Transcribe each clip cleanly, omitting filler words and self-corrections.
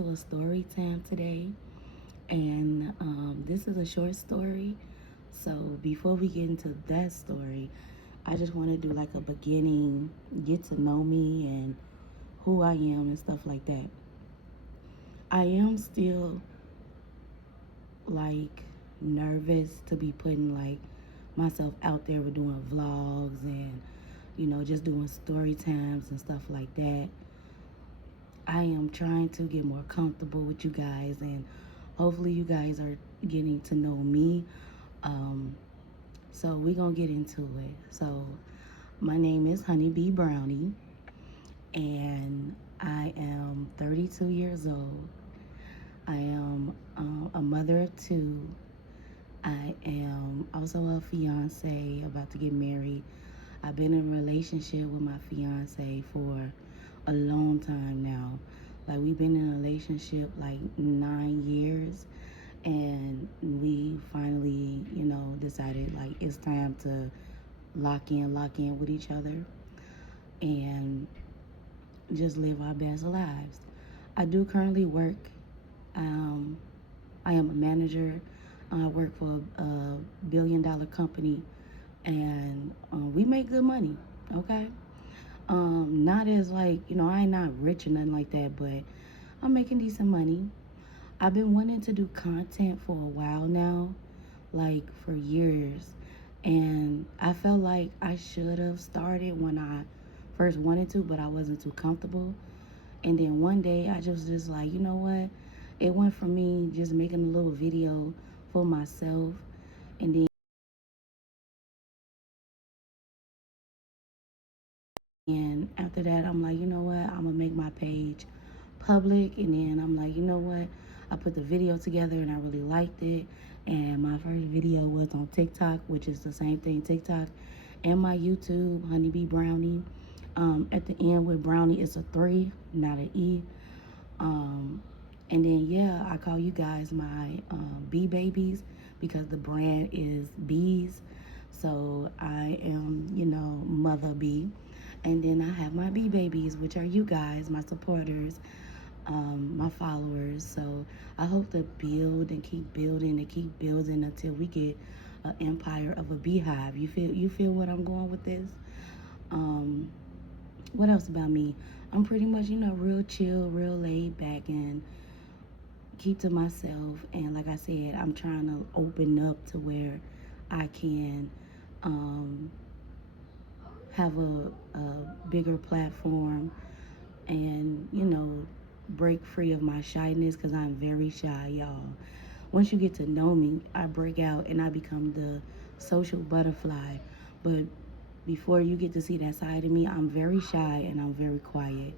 into a story time today, and this is a short story. So before we get into that story, I just want to do like a beginning, get to know me and who I am and stuff like that. I am still like nervous to be putting like myself out there with doing vlogs and just doing story times and stuff like that. I am trying to get more comfortable with you guys, and hopefully, you guys are getting to know me. Um, so, we're gonna get into it. So, my name is Honeybee Brownie, and I am 32 years old. I am a mother of two. I am also a fiance, about to get married. I've been in a relationship with my fiance for a long time now. Like we've been in a relationship like 9 years, and we finally, decided like it's time to lock in with each other and just live our best lives. I do currently work. Um, I am a manager. I work for a billion-dollar company, and we make good money. Okay. Not as like, I ain't not rich or nothing like that, but I'm making decent money. I've been wanting to do content for a while now, like for years. And I felt like I should have started when I first wanted to, but I wasn't too comfortable. And then one day I just like, you know what? It went from me just making a little video for myself, and after that I'm like, you know what? I'm gonna make my page public. And then I'm like, you know what? I put the video together and I really liked it. And my first video was on TikTok, which is the same thing, TikTok, and my YouTube, Honeybee Brownie. At the end with Brownie, it's a 3, not an E. Um, and then, yeah, I call you guys my bee babies because the brand is bees. So I am, Mother Bee. And then I have my bee babies, which are you guys, my supporters, my followers. So I hope to build and keep building and keep building until we get an empire of a beehive. You feel what I'm going with this? Um, what else about me? I'm pretty much, real chill, real laid back, and keep to myself. And like I said, I'm trying to open up to where I can um, have a bigger platform and, break free of my shyness because I'm very shy, y'all. Once you get to know me, I break out and I become the social butterfly. But before you get to see that side of me, I'm very shy and I'm very quiet.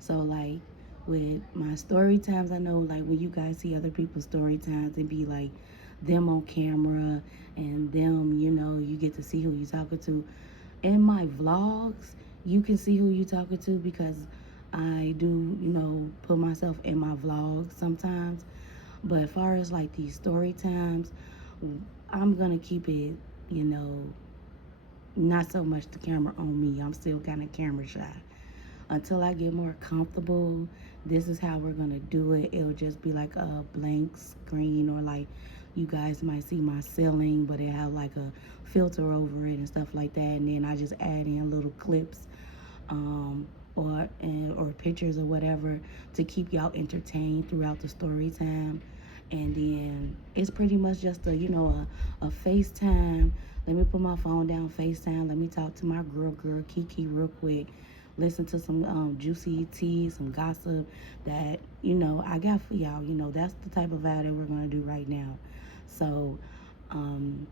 So, like, with my story times, I know, like, when you guys see other people's story times, and be like them on camera and them, you get to see who you're talking to. In my vlogs, you can see who you're talking to because I do, put myself in my vlogs sometimes. But as far as like these story times, I'm gonna keep it, you know, not so much the camera on me. I'm still kind of camera shy. Until I get more comfortable, this is how we're gonna do it. It'll just be like a blank screen, or like you guys might see my ceiling, but it have like a filter over it and stuff like that. And then I just add in little clips, um, or pictures or whatever to keep y'all entertained throughout the story time. And then it's pretty much just a FaceTime. Let me put my phone down, FaceTime. Let me talk to my girl Kiki real quick. Listen to some juicy tea, some gossip that I got for y'all. That's the type of vibe that we're gonna do right now. So um,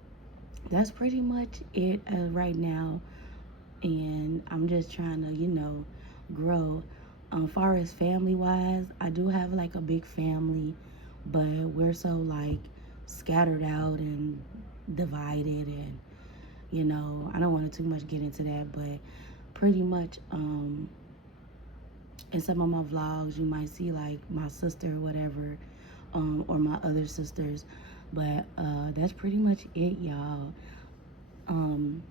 that's pretty much it right now, and I'm just trying to, grow. Far as family wise, I do have like a big family, but we're so like scattered out and divided, and I don't want to too much get into that, but pretty much in some of my vlogs you might see like my sister or whatever, or my other sisters, but that's pretty much it, y'all. um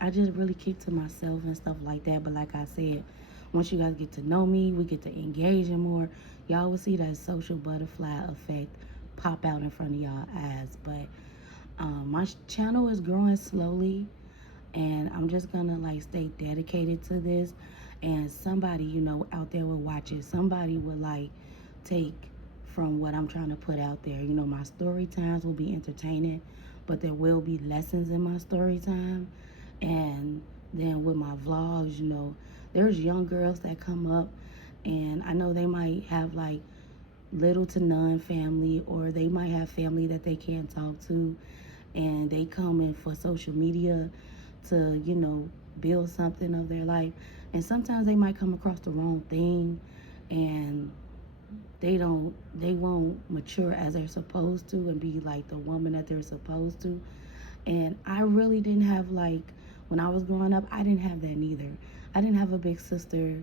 I just really keep to myself and stuff like that. But like I said, once you guys get to know me, we get to engage in more, y'all will see that social butterfly effect pop out in front of y'all eyes. But my channel is growing slowly, and I'm just gonna like stay dedicated to this. And somebody, out there will watch it. Somebody will like take from what I'm trying to put out there. My story times will be entertaining, but there will be lessons in my story time. And then with my vlogs, there's young girls that come up, and I know they might have like little to none family, or they might have family that they can't talk to, and they come in for social media to, build something of their life. And sometimes they might come across the wrong thing, and they won't mature as they're supposed to and be like the woman that they're supposed to. And I really didn't have, like, when I was growing up, I didn't have that neither. I didn't have a big sister.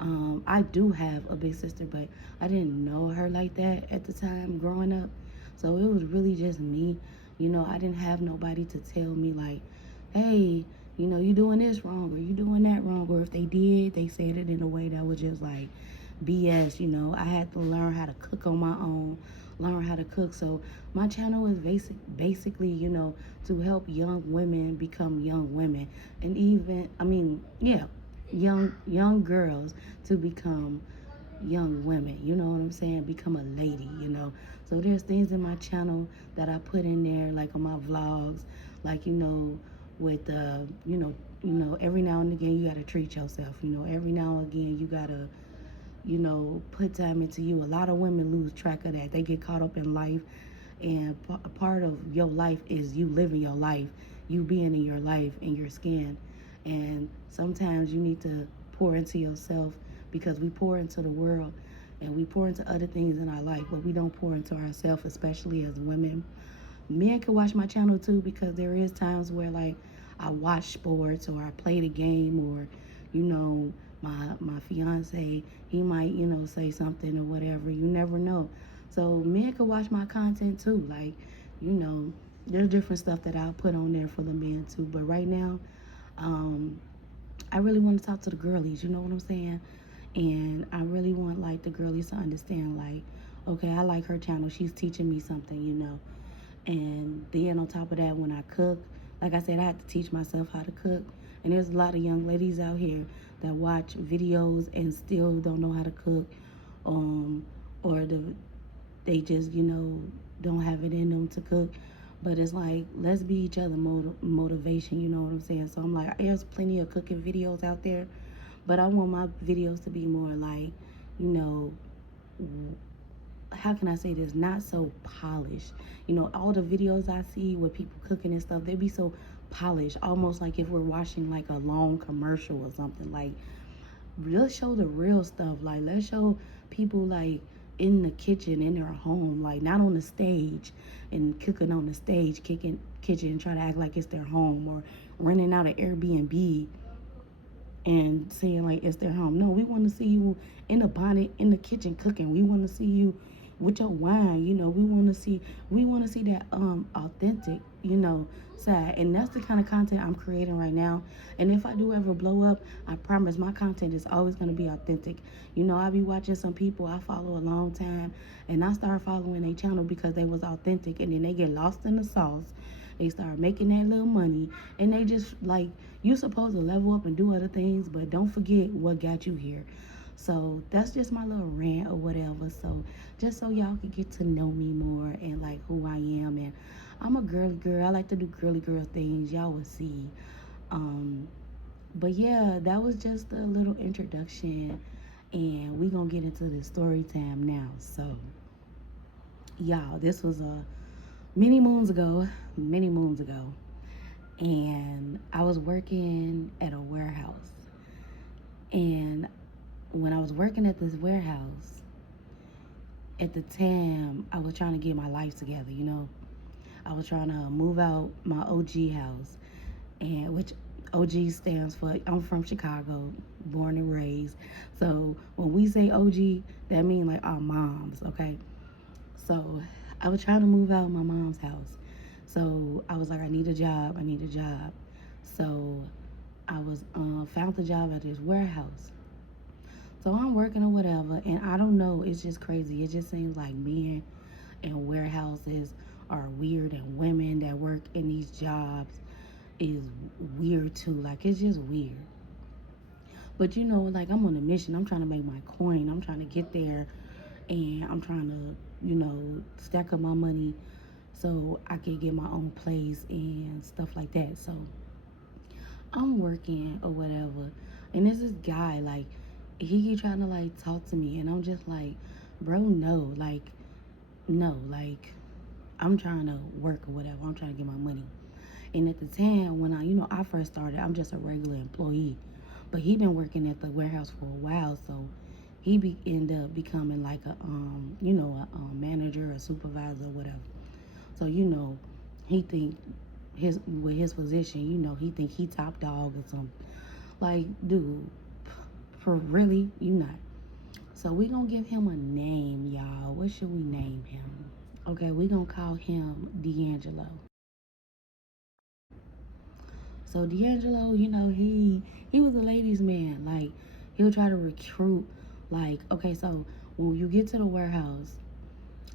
I do have a big sister, but I didn't know her like that at the time growing up. So it was really just me. I didn't have nobody to tell me, like, hey, you doing this wrong, or you doing that wrong. Or if they did, they said it in a way that was just like BS. I had to learn how to cook on my own, learn how to cook. So my channel is basically, to help young women become young women, and even, yeah, young girls to become young women. You know what I'm saying? Become a lady. So there's things in my channel that I put in there, like on my vlogs, like, with every now and again you gotta treat yourself. Every now and again you gotta, put time into you. A lot of women lose track of that. They get caught up in life, and a part of your life is you living your life, you being in your life, in your skin. And sometimes you need to pour into yourself, because we pour into the world and we pour into other things in our life, but we don't pour into ourselves, especially as women. Men can watch my channel too, because there is times where, like, I watch sports, or I play the game, or my fiance, he might say something or whatever. You never know. So men can watch my content too. Like, there's different stuff that I'll put on there for the men too. But right now, I really want to talk to the girlies. You know what I'm saying? And I really want, like, the girlies to understand, like, okay, I like her channel. She's teaching me something. And then on top of that, when I cook, like I said, I had to teach myself how to cook. And there's a lot of young ladies out here that watch videos and still don't know how to cook, or they just, don't have it in them to cook. But it's like, let's be each other motivation, you know what I'm saying? So I'm like, there's plenty of cooking videos out there, but I want my videos to be more like, you know, how can I say this? Not so polished. All the videos I see with people cooking and stuff, they be so polished, almost like if we're watching like a long commercial or something. Like, let's show the real stuff. Like, let's show people, like, in the kitchen, in their home, like, not on the stage and cooking on the stage, kicking kitchen and try to act like it's their home, or renting out an Airbnb and saying like it's their home. No, we want to see you in a bonnet in the kitchen cooking. We want to see you with your wine. We want to see that authentic, side. And that's the kind of content I'm creating right now. And if I do ever blow up, I promise my content is always going to be authentic. I'll be watching some people I follow a long time, and I start following their channel because they was authentic, and then they get lost in the sauce. They start making that little money, and they just, like, you're supposed to level up and do other things, but don't forget what got you here. So that's just my little rant or whatever. So just so y'all can get to know me more, and like who I am. And I'm a girly girl. I like to do girly girl things. Y'all will see. But yeah, that was just a little introduction, and we gonna get into the story time now. So y'all, this was many moons ago, and I was working at a warehouse. And when I was working at this warehouse, at the time, I was trying to get my life together. I was trying to move out my OG house, and which OG stands for, I'm from Chicago, born and raised. So when we say OG, that means like our moms, okay? So I was trying to move out my mom's house. So I was like, I need a job. So I was found the job at this warehouse. So I'm working or whatever, and I don't know, it's just crazy. It just seems like men in warehouses are weird, and women that work in these jobs is weird too. Like, it's just weird. But you know, like, I'm on a mission. I'm trying to make my coin. I'm trying to get there, and I'm trying to, stack up my money so I can get my own place and stuff like that. So I'm working or whatever, and there's this guy, like, he keep trying to like talk to me, and I'm just like, bro, no, like, no, like, I'm trying to work or whatever. I'm trying to get my money. And at the time when I first started, I'm just a regular employee, but he been working at the warehouse for a while, so end up becoming like a manager or supervisor or whatever. So he think with his position, he think he top dog or something. Like, dude, for really, you not. So we gonna give him a name, y'all. What should we name him? Okay, we gonna call him D'Angelo. So D'Angelo, he was a ladies' man. Like, he'll try to recruit. Like, okay, so when you get to the warehouse,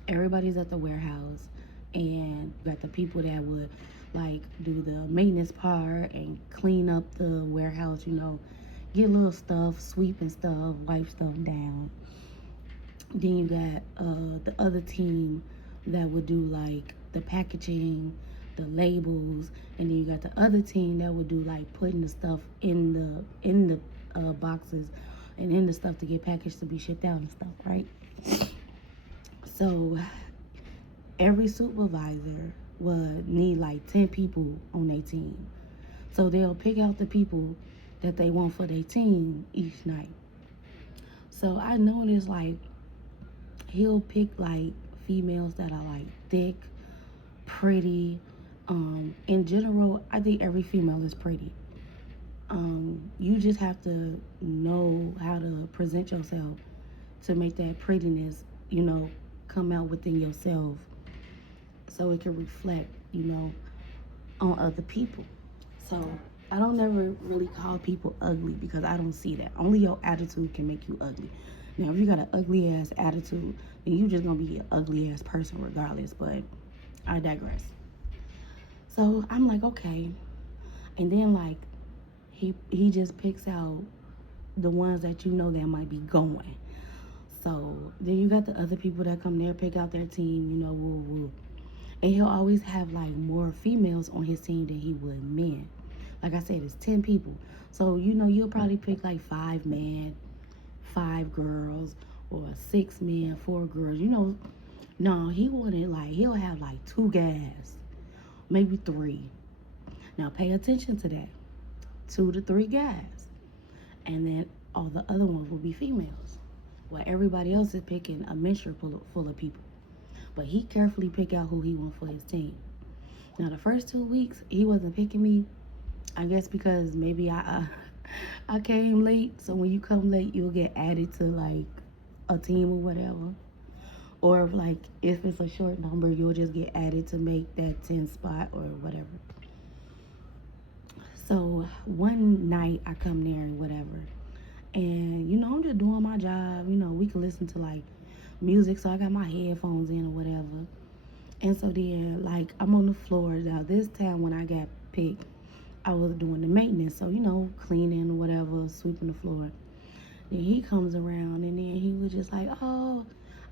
everybody's at the warehouse, and you got the people that would like do the maintenance part and clean up the warehouse. Get little stuff, sweep and stuff, wipe stuff down. Then you got the other team that would do like the packaging, the labels, and then you got the other team that would do like putting the stuff in the boxes and in the stuff to get packaged to be shipped out and stuff, right? So every supervisor would need like 10 people on their team. So they'll pick out the people that they want for their team each night. So I noticed, like, he'll pick like females that are like thick, pretty. In general, I think every female is pretty. You just have to know how to present yourself to make that prettiness, come out within yourself, so it can reflect, on other people. So I don't never really call people ugly, because I don't see that. Only your attitude can make you ugly. Now, if you got an ugly ass attitude, then you just gonna be an ugly ass person regardless. But I digress. So I'm like, okay. And then like he just picks out the ones that that might be going. So then you got the other people that come there, pick out their team, woo woo. And he'll always have like more females on his team than he would men. Like I said, it's 10 people. So, you'll probably pick like 5 men, 5 girls, or 6 men, 4 girls. No, he wouldn't. Like, he'll have like 2 guys, maybe 3. Now pay attention to that. 2 to 3 guys. And then all the other ones will be females. Well, everybody else is picking a mixture full of people. But he carefully pick out who he wants for his team. Now the first 2 weeks he wasn't picking me. I guess because maybe I came late. So when you come late, you'll get added to like a team or whatever. Or if it's a short number, you'll just get added to make that 10 spot or whatever. So one night I come there and whatever, and I'm just doing my job. We can listen to like music, so I got my headphones in or whatever. And so then, like, I'm on the floor. Now this time when I got picked, I was doing the maintenance, so cleaning or whatever, sweeping the floor. Then he comes around, and then he was just like, "Oh,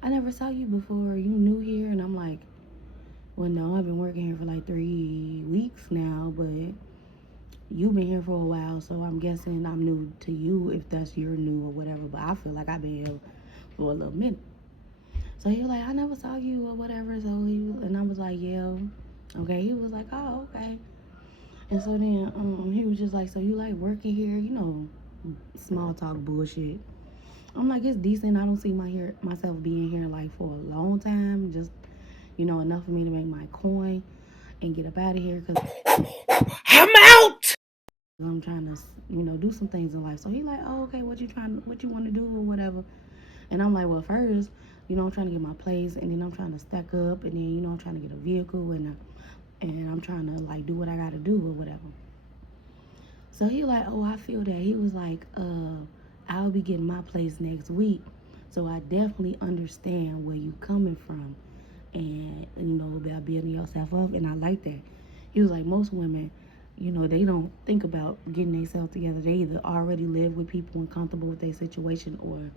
I never saw you before. You new here?" And I'm like, "Well, no, I've been working here for like 3 weeks now, but you've been here for a while, so I'm guessing I'm new to you, if that's your new or whatever. But I feel like I've been here for a little minute." So he was like, "I never saw you or whatever." And I was like, "Yeah, okay." He was like, "Oh, okay." And so then he was just like, "So you like working here?" Small talk bullshit. I'm like, "It's decent. I don't see myself being here like for a long time. Just, enough for me to make my coin and get up out of here, because I'm out. I'm trying to, do some things in life." So he like, "Oh, okay, what you want to do or whatever." And I'm like, "Well, first, I'm trying to get my place, and then I'm trying to stack up, and then, I'm trying to get a vehicle, and I'm trying to like do what I gotta do or whatever." So he like, "Oh, I feel that." He was like, I'll be getting my place next week. So I definitely understand where you coming from and, about building yourself up. And I like that. He was like, most women, they don't think about getting themselves together. They either already live with people and comfortable with their situation, or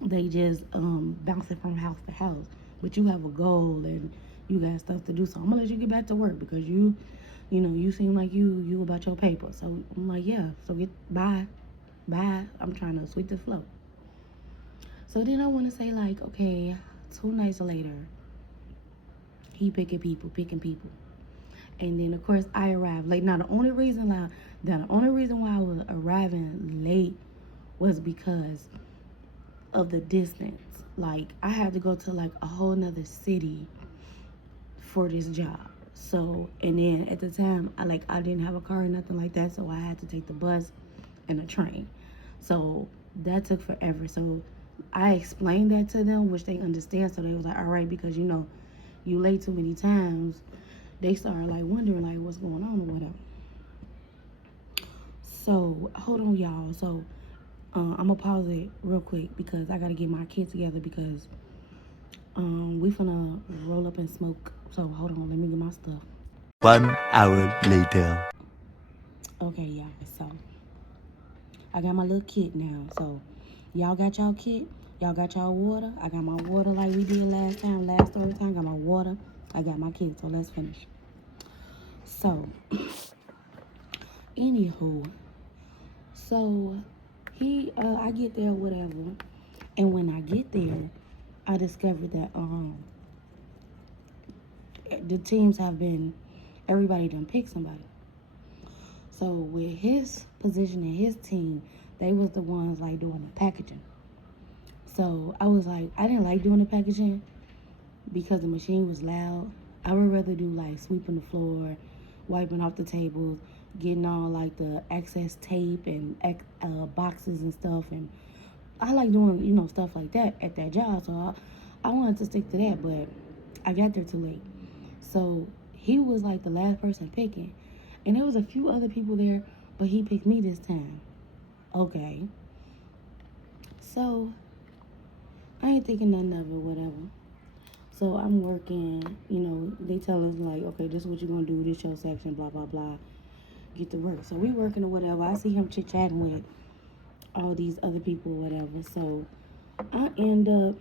they just bouncing from house to house. But you have a goal and you got stuff to do. So I'm gonna let you get back to work because you seem like you about your paper. So I'm like, yeah. So get bye. I'm trying to sweep the flow. So then I want to say like, okay, 2 nights later, he picking people, and then of course I arrived late. Now the only reason why I was arriving late was because of the distance. Like I had to go to like a whole nother city for this job. So and then at the time I didn't have a car or nothing like that, so I had to take the bus and the train. So that took forever. So I explained that to them, which they understand. So they was like, all right, because you late too many times. They started like wondering like what's going on or whatever. So hold on, y'all. So I'm gonna pause it real quick because I gotta get my kids together because we finna roll up and smoke. So hold on, let me get my stuff. 1 hour later. Okay, y'all. So I got my little kit now. So y'all got y'all kit. Y'all got y'all water. I got my water like we did last story time. I got my water. I got my kit. So let's finish. So, anywho, so I get there, whatever, and when I get there, I discovered that the teams everybody done picked somebody. So with his position and his team, they was the ones like doing the packaging. So I was like, I didn't like doing the packaging because the machine was loud. I would rather do like sweeping the floor, wiping off the tables, getting all like the excess tape and boxes and stuff. And I like doing, stuff like that at that job. So I wanted to stick to that, but I got there too late. So he was like the last person picking. And there was a few other people there, but he picked me this time. Okay. So I ain't thinking nothing of it, whatever. So I'm working, they tell us like, okay, this is what you're gonna do, this your section, blah, blah, blah. Get to work. So we working or whatever. I see him chit-chatting with all these other people or whatever. So I end up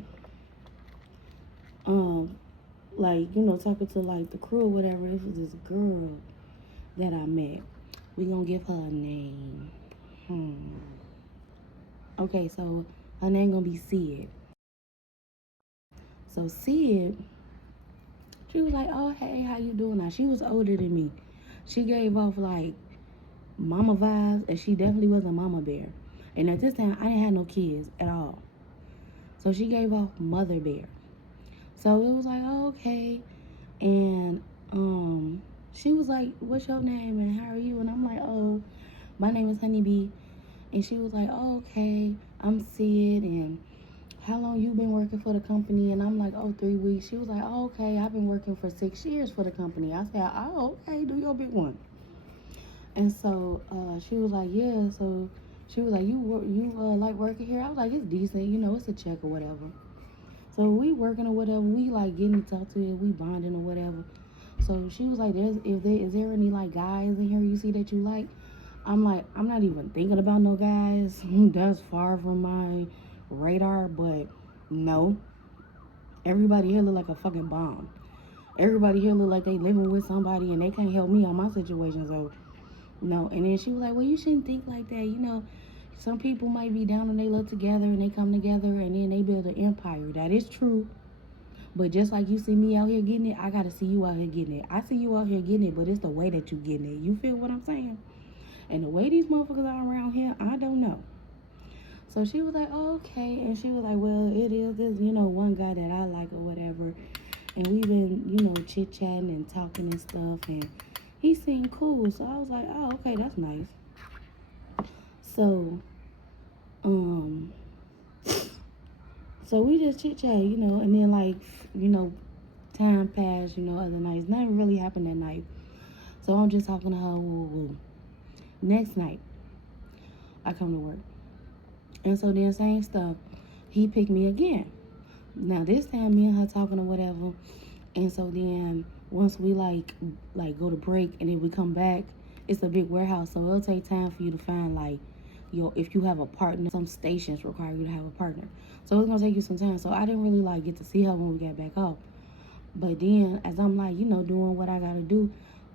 talking to like the crew or whatever. It was this girl that I met. We gonna give her a name. Okay, so her name gonna be Sid. So Sid, she was like, oh hey, how you doing? Now she was older than me. She gave off like mama vibes, and she definitely was a mama bear. And at this time, I didn't have no kids at all. So she gave off mother bear. So it was like, oh, okay. And she was like, what's your name and how are you? And I'm like, oh, my name is Honeybee. And she was like, oh, okay, I'm Sid. And how long you been working for the company? And I'm like, oh, 3 weeks. She was like, oh, okay, I've been working for 6 years for the company. I said, oh, okay, do your big one. And so she was like, yeah. So she was like, you like working here? I was like, it's decent, it's a check or whatever. So we working or whatever. We like getting to talk to it. We bonding or whatever. So she was like, is there any like guys in here you see that you like? I'm like, I'm not even thinking about no guys. That's far from my radar. But no, everybody here look like a fucking bomb. Everybody here look like they living with somebody and they can't help me on my situation. So no. And then she was like, well, you shouldn't think like that. Some people might be down and they live together and they come together and then they build an empire. That is true. But just like you see me out here getting it, I gotta see you out here getting it. I see you out here getting it, but it's the way that you getting it. You feel what I'm saying? And the way these motherfuckers are around here, I don't know. So she was like, oh, okay. And she was like, well, it is this, one guy that I like or whatever. And we've been, chit-chatting and talking and stuff. And he seemed cool. So I was like, oh, okay, that's nice. So, so we just chit-chat, and then like, time passed, other nights. Nothing really happened that night. So I'm just talking to her, woo. Next night, I come to work. And so then same stuff. He picked me again. Now this time me and her talking or whatever. And so then once we like go to break and then we come back, it's a big warehouse, so it'll take time for you to find like your if you have a partner. Some stations require you to have a partner. So it's gonna take you some time. So I didn't really like get to see her when we got back off. But then as I'm like, doing what I gotta do,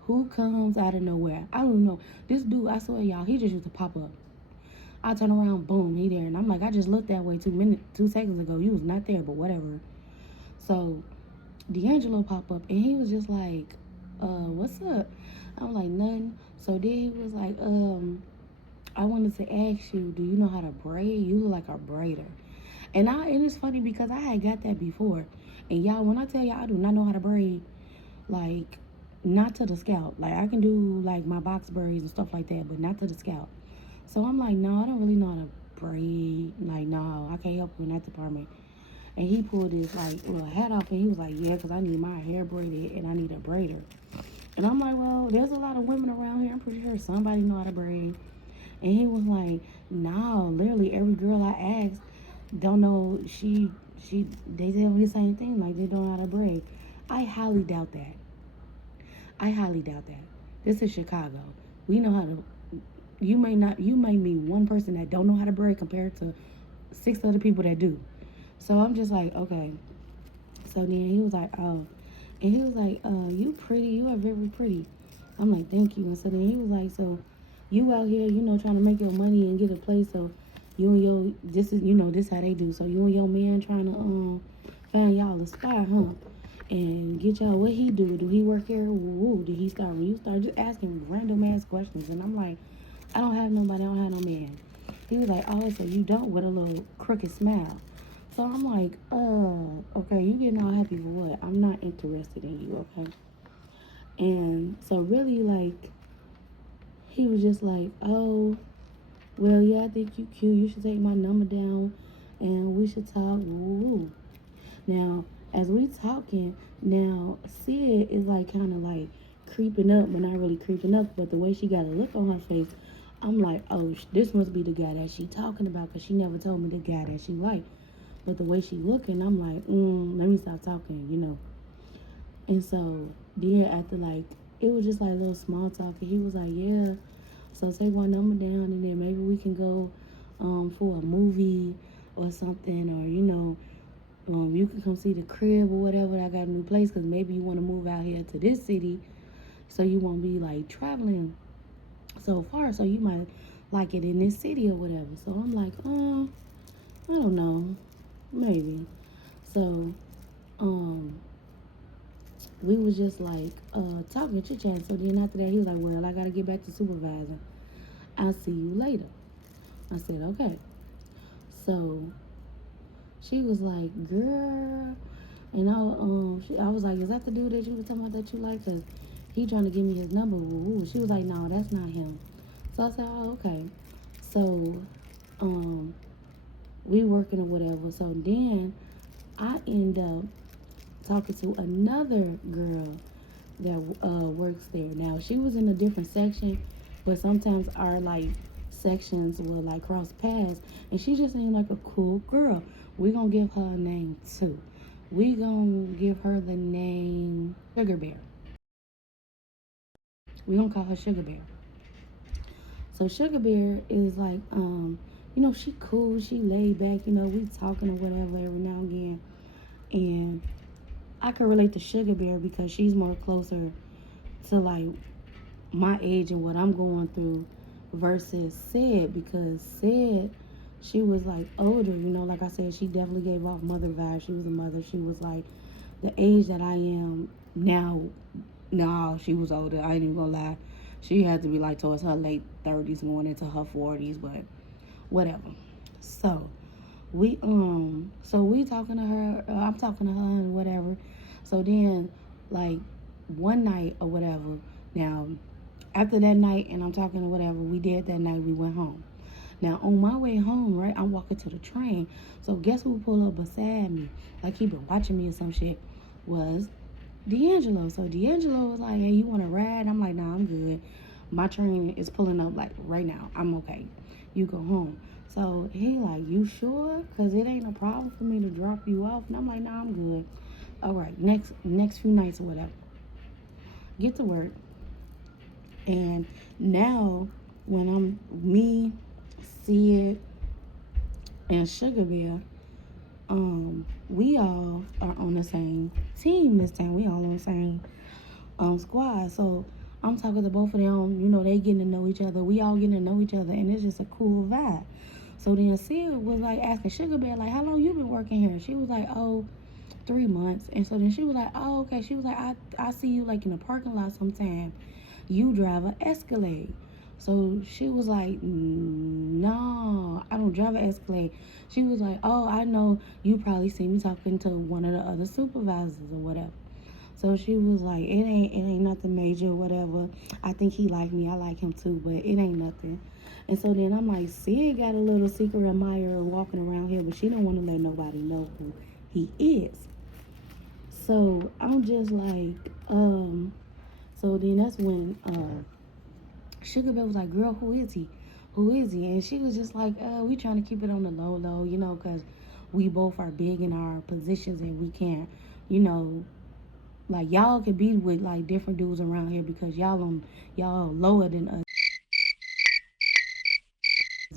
who comes out of nowhere? I don't know. This dude, I swear y'all, he just used to pop up. I turn around, boom, he there. And I'm like, I just looked that way 2 seconds ago. You was not there, but whatever. So D'Angelo pop up and he was just like, what's up? I was like, nothing. So then he was like, I wanted to ask you, do you know how to braid? You look like a braider. And it's funny because I had got that before. And y'all, when I tell y'all I do not know how to braid, like not to the scalp. Like I can do like my box braids and stuff like that, but not to the scalp. So I'm like, no, I don't really know how to braid. Like, no, I can't help you in that department. And he pulled his like little hat off and he was like, yeah, because I need my hair braided and I need a braider. And I'm like, well, there's a lot of women around here. I'm pretty sure somebody know how to braid. And he was like, no, literally every girl I asked don't know. They tell me the same thing. Like they don't know how to braid. I highly doubt that. I highly doubt that. This is Chicago. We know how to. You may not. You may meet one person that don't know how to braid compared to 6 other people that do. So I'm just like, okay. So then he was like, oh. And he was like, you pretty. You are very pretty. I'm like, thank you. And so then he was like, so you out here, trying to make your money and get a place. So you and your, this how they do. So you and your man trying to find y'all a spot, huh? And get y'all, what he do? Do he work here? Woo, did he start, when you start just asking random ass questions. And I'm like, I don't have nobody. I don't have no man. He was like, oh, so you don't, with a little crooked smile. So I'm like, okay, you getting all happy for what? I'm not interested in you, okay? And so really, like, he was just like, oh, well, yeah, I think you cute. You should take my number down and we should talk. Woo. Now, as we talking, now Sid is like kind of like creeping up, but not really creeping up. But the way she got a look on her face, I'm like, oh, this must be the guy that she talking about, because she never told me the guy that she liked. But the way she looking, I'm like, let me stop talking. And so then after like, it was just like a little small talk, and he was like, yeah, so take my number down, and then maybe we can go for a movie or something, or you can come see the crib or whatever. I got a new place, because maybe you want to move out here to this city, so you won't be like traveling so far, so you might like it in this city or whatever. So I'm like, I don't know, maybe. So we was just like talking, chit chatting. So then after that, he was like, well, I gotta get back to supervisor. I'll see you later. I said, okay. So she was like, girl, and I was like, is that the dude that you were talking about that you like? Cause he trying to give me his number. Ooh. She was like, no, that's not him. So I said, oh, okay. So we working or whatever. So then I end up talking to another girl that works there. Now she was in a different section, but sometimes our like sections will like cross paths, and she just seemed like a cool girl. We gonna give her a name too. We gonna give her the name Sugar Bear. We gonna call her Sugar Bear. So Sugar Bear is like, she cool, she laid back, we talking or whatever every now and again. And I can relate to Sugar Bear because she's more closer to like my age and what I'm going through versus Sid, because Sid, she was like older, like I said, she definitely gave off mother vibes. She was a mother. She was like the age that I am now. No, she was older. I ain't even gonna lie. She had to be like towards her late 30s going into her 40s, but whatever. So we talking to her, I'm talking to her and whatever. So then like one night or whatever, now after that night and I'm talking to whatever we did that night, we went home. Now on my way home, right, I'm walking to the train. So guess who pulled up beside me, like he been watching me or some shit, was D'Angelo. So D'Angelo was like, hey, you want to ride? I'm like, nah, I'm good. My train is pulling up like right now. I'm okay. You go home. So he like, you sure? Cause it ain't a problem for me to drop you off. And I'm like, nah, I'm good. All right, next few nights or whatever. Get to work. And now when I'm me, Sid, and Sugar Bear, we all are on the same team this time. We all on the same squad. So I'm talking to both of them. You know, they getting to know each other. We all getting to know each other, and it's just a cool vibe. So then Sid was like asking Sugar Bear, like, how long you been working here? She was like, oh, 3 months. And so then she was like, oh, okay. She was like, I see you like in the parking lot sometime. You drive an Escalade. So she was like, no, I don't drive an Escalade. She was like, oh, I know you probably see me talking to one of the other supervisors or whatever. So she was like, it ain't nothing major or whatever. I think he like me. I like him too, but it ain't nothing. And so then I'm like, Sid got a little secret admirer walking around here, but she don't want to let nobody know who he is. So I'm just like, so then that's when Sugar Bear was like, girl, who is he? Who is he? And she was just like, we trying to keep it on the low, you know, because we both are big in our positions and we can't, you know, like y'all could be with like different dudes around here because y'all lower than us,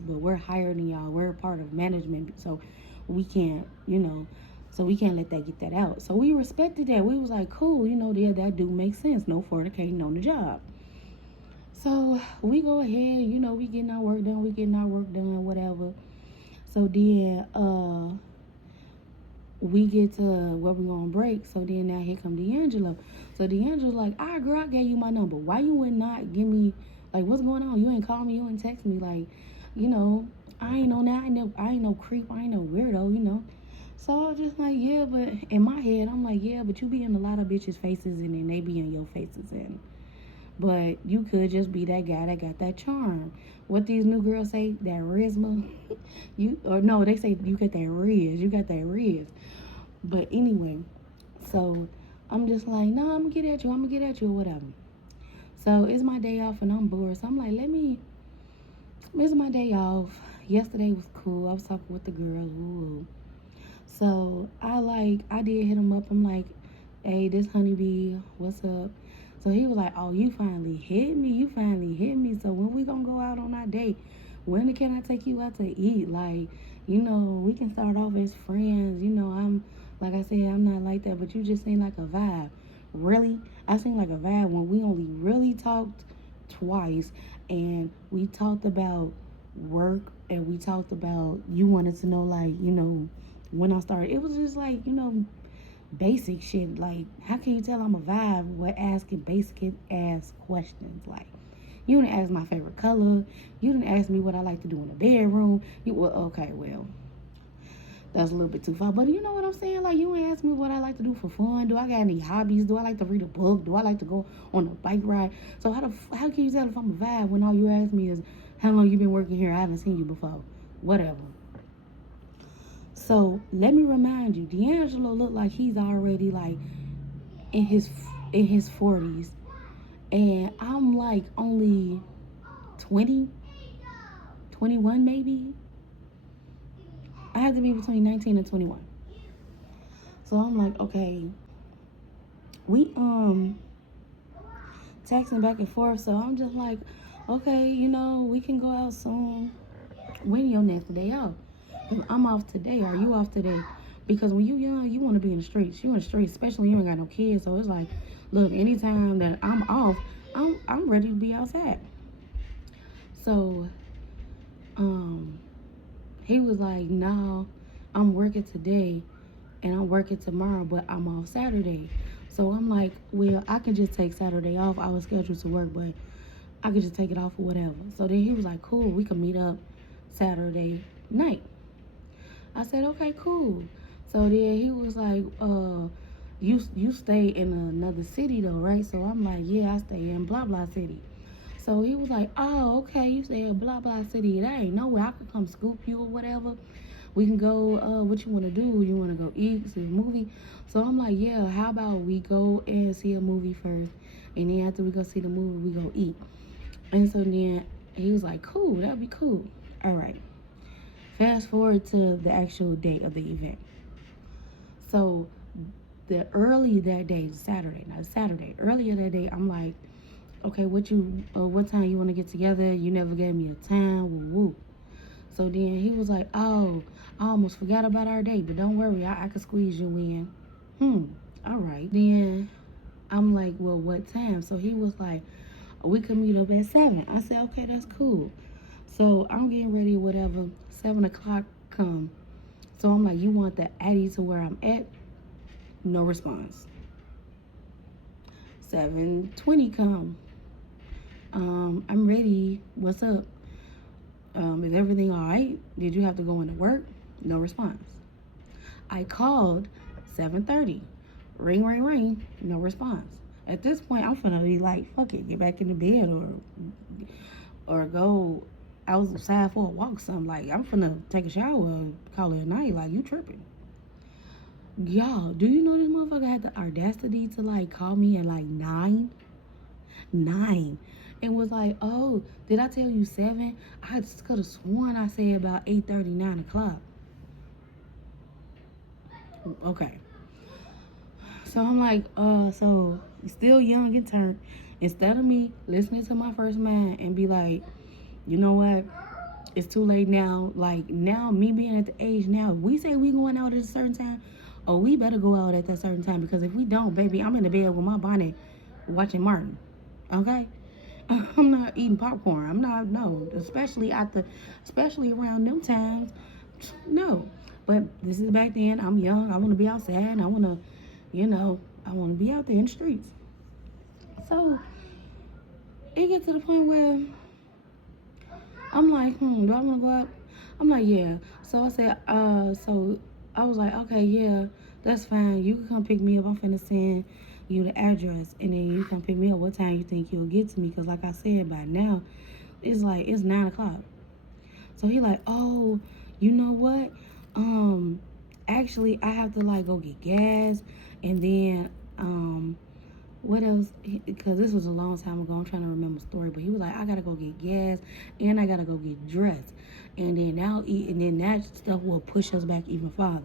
but we're higher than y'all. We're part of management, so we can't, you know, so we can't let that get that out. So we respected that. We was like, cool, you know, yeah, that do make sense. No fornicating on the job. So we go ahead, you know, we getting our work done, whatever. So then we get to where we gonna break. So then now here come D'Angelo. So D'Angelo's like, all right, girl, I gave you my number. Why you would not give me, like, what's going on? You ain't call me, you ain't text me, like, you know, I ain't know now, I ain't no creep, I ain't no weirdo, you know. So I was just like, yeah, but in my head, I'm like, yeah, but you be in a lot of bitches' faces and then they be in your faces, and but you could just be that guy that got that charm. What these new girls say, that charisma. You or no, they say you got that riz. You got that riz. But anyway, so I'm just like, no, I'm gonna get at you. I'm gonna get at you or whatever. So it's my day off and I'm bored. So I'm like, it's my day off. Yesterday was cool. I was talking with the girls. Ooh. So I did hit him up. I'm like, hey, this honeybee, what's up? So he was like, oh, you finally hit me. You finally hit me. So when we gonna go out on our date? When can I take you out to eat? Like, you know, we can start off as friends. You know, like I said, I'm not like that, but you just seem like a vibe. Really? I seem like a vibe when we only really talked twice and we talked about work and we talked about, you wanted to know, like, you know, when I started. It was just like, you know, basic shit. Like, how can you tell I'm a vibe with asking basic ass questions? Like, you didn't ask my favorite color. You didn't ask me what I like to do in the bedroom. Okay, well, that's a little bit too far. But you know what I'm saying? Like, you ain't ask me what I like to do for fun. Do I got any hobbies? Do I like to read a book? Do I like to go on a bike ride? So how can you tell if I'm a vibe when all you ask me is how long you been working here? I haven't seen you before. Whatever. So let me remind you, D'Angelo looked like he's already like in his 40s, and I'm like only 20, 21 maybe. I have to be between 19 and 21. So I'm like, okay, we texting back and forth. So I'm just like, okay, you know, we can go out soon. When your next day off? I'm off today. Are you off today? Because when you young, you want to be in the streets. You in the streets, especially when you ain't got no kids. So it's like, look, anytime that I'm off, I'm ready to be outside. So, he was like, no, I'm working today and I'm working tomorrow, but I'm off Saturday. So I'm like, well, I can just take Saturday off. I was scheduled to work, but I could just take it off or whatever. So then he was like, cool, we can meet up Saturday night. I said, okay, cool. So then he was like, you stay in another city though, right? So I'm like, yeah, I stay in blah blah city. So he was like, oh, okay, you stay in blah blah city. That ain't nowhere. I could come scoop you or whatever. We can go, what you want to do? You want to go eat, see a movie? So I'm like, yeah, how about we go and see a movie first? And then after we go see the movie, we go eat. And so then he was like, cool, that'd be cool. All right. Fast forward to the actual date of the event. So the early that day, Saturday, not Saturday, earlier that day, I'm like, okay, what time you want to get together? You never gave me a time, woo woo. So then he was like, oh, I almost forgot about our date, but don't worry, I could squeeze you in. All right. Then I'm like, well, what time? So he was like, we could meet up at 7. I said, okay, that's cool. So I'm getting ready, whatever. 7 o'clock come. So I'm like, you want the Addy to where I'm at? No response. 7:20 come. I'm ready. What's up? Is everything all right? Did you have to go into work? No response. I called 7:30. Ring, ring, ring. No response. At this point, I'm finna be like, fuck it, get back in the bed or go outside for a walk or something. Like, I'm finna take a shower, call it a night. Like, you tripping. Y'all, do you know this motherfucker had the audacity to like call me at like 9? 9. And was like, oh, did I tell you 7? I could have sworn I said about 8:30, 9 o'clock. Okay. So I'm like, so still young and turned. Instead of me listening to my first man and be like, you know what? It's too late now. Like now, me being at the age now, if we say we going out at a certain time, oh, we better go out at that certain time because if we don't, baby, I'm in the bed with my bonnet watching Martin. Okay? I'm not eating popcorn. I'm not no, especially around them times. No. But this is back then. I'm young. I want to be outside. And I want to, I want to be out there in the streets. So it gets to the point where I'm like, do I want to go out? I'm like, yeah. So I said, so I was like, okay, yeah, that's fine. You can come pick me up. I'm finna send you the address, and then you come pick me up. What time you think you'll get to me? Because like I said, by now, it's 9 o'clock. So he like, oh, you know what? Actually, I have to like go get gas, and then what else? Because this was a long time ago. I'm trying to remember the story, but he was like, I gotta go get gas and I gotta go get dressed, and then now eat, and then that stuff will push us back even farther.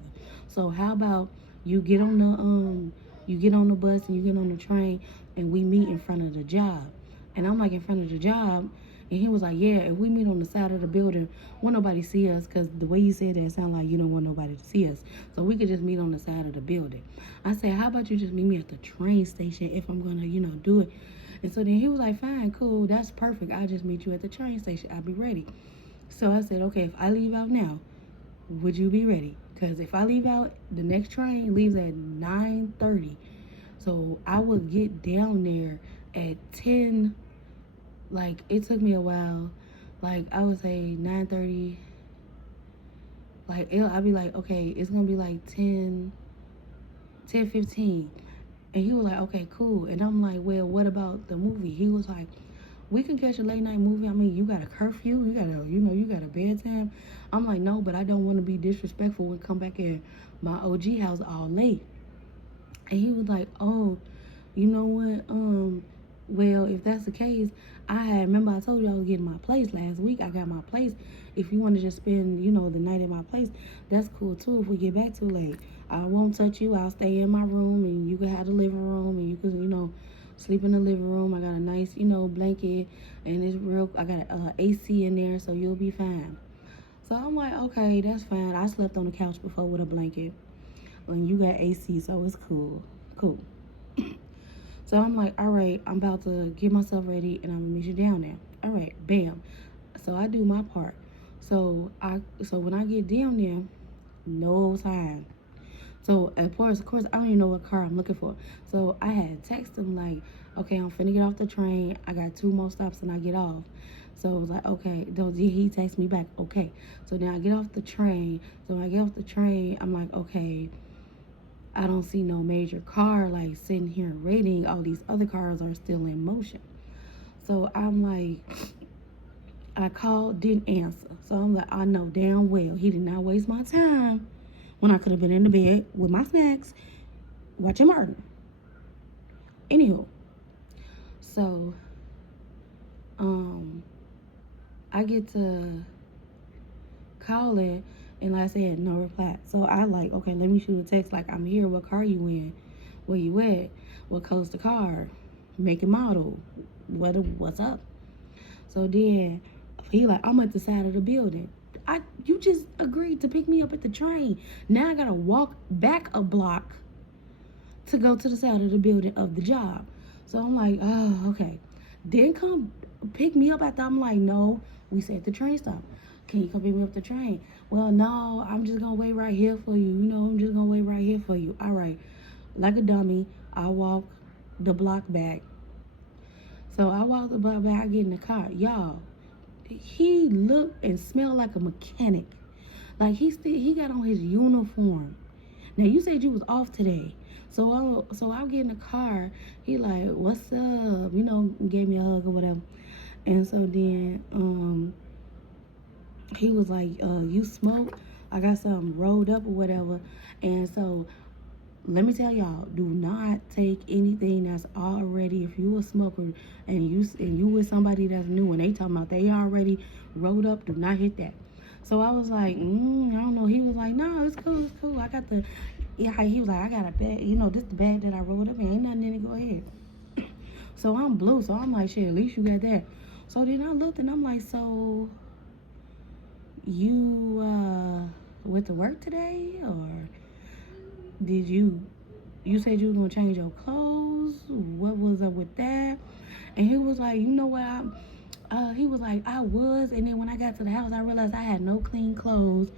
So how about you get on the bus and you get on the train, and we meet in front of the job, and I'm like in front of the job. And he was like, yeah, if we meet on the side of the building, won't nobody see us because the way you said that, it sounded like you don't want nobody to see us. So we could just meet on the side of the building. I said, how about you just meet me at the train station if I'm going to, do it. And so then he was like, fine, cool, that's perfect. I'll just meet you at the train station. I'll be ready. So I said, okay, if I leave out now, would you be ready? Because if I leave out, the next train leaves at 9:30. So I would get down there at 10. Like it took me a while. Like I would say 9:30. Like I'd be like, okay, it's gonna be like 10:15. And he was like, okay, cool. And I'm like, well, what about the movie? He was like, we can catch a late night movie. I mean, you got a curfew, you got a bedtime. I'm like, no, but I don't want to be disrespectful and come back at my OG house all late. And he was like, oh, you know what? Well, if that's the case, remember I told you I was getting my place last week. I got my place. If you want to just spend, the night at my place, that's cool too. If we get back too late, I won't touch you. I'll stay in my room, and you can have the living room, and you can, sleep in the living room. I got a nice, blanket, and it's real. I got AC in there, so you'll be fine. So I'm like, okay, that's fine. I slept on the couch before with a blanket, and you got AC, so it's cool. Cool. So I'm like, all right, I'm about to get myself ready and I'm gonna meet you down there. All right, bam. So I do my part. So when I get down there, no time. So of course, I don't even know what car I'm looking for. So I had texted him like, okay, I'm finna get off the train. I got 2 more stops and I get off. So it was like, okay. He texted me back, okay. So then I get off the train. So when I get off the train, I'm like, okay, I don't see no major car like sitting here waiting. All these other cars are still in motion. So I'm like, I called, didn't answer. So I'm like, I know damn well he did not waste my time when I could have been in the bed with my snacks watching Martin. Anywho, so I get to calling, and like I said, no reply. So I like, okay, let me shoot a text like, I'm here. What car you in? Where you at? What color's the car? Make and model. What's up? So then he like, I'm at the side of the building. You just agreed to pick me up at the train. Now I gotta walk back a block to go to the side of the building of the job. So I'm like, oh, okay. Then come pick me up after. I'm like, no, we said the train stop. Can you come pick me up the train? Well, no, I'm just gonna wait right here for you. I'm just gonna wait right here for you. All right. Like a dummy, I walk the block back. So I walk the block back, I get in the car. Y'all, he looked and smelled like a mechanic. Like he got on his uniform. Now you said you was off today. So I get in the car. He like, what's up? Gave me a hug or whatever. And so then he was like, you smoke? I got something rolled up or whatever. And so let me tell y'all, do not take anything that's already, if you a smoker and you with somebody that's new and they talking about they already rolled up, do not hit that. So I was like, I don't know. He was like, no, it's cool, it's cool. I got the, yeah, he was like, I got a bag, this the bag that I rolled up in. Ain't nothing in it, go ahead. So I'm blue, so I'm like, shit, at least you got that. So then I looked and I'm like, so you went to work today, or did you said you was gonna change your clothes? What was up with that? And he was like, you know what, he was like, I was, and then when I got to the house I realized I had no clean clothes,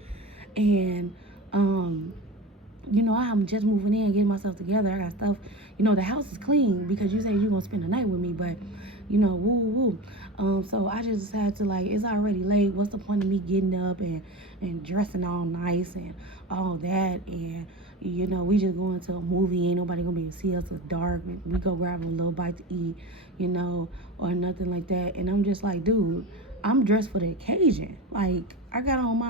and I'm just moving in, getting myself together. I got stuff, the house is clean because you said you're gonna spend the night with me, but woo. So I just decided to, like, it's already late. What's the point of me getting up and dressing all nice and all that? And we just going to a movie. Ain't nobody gonna be able to see us. It's dark. We go grab a little bite to eat, or nothing like that. And I'm just like, dude, I'm dressed for the occasion. Like, I got on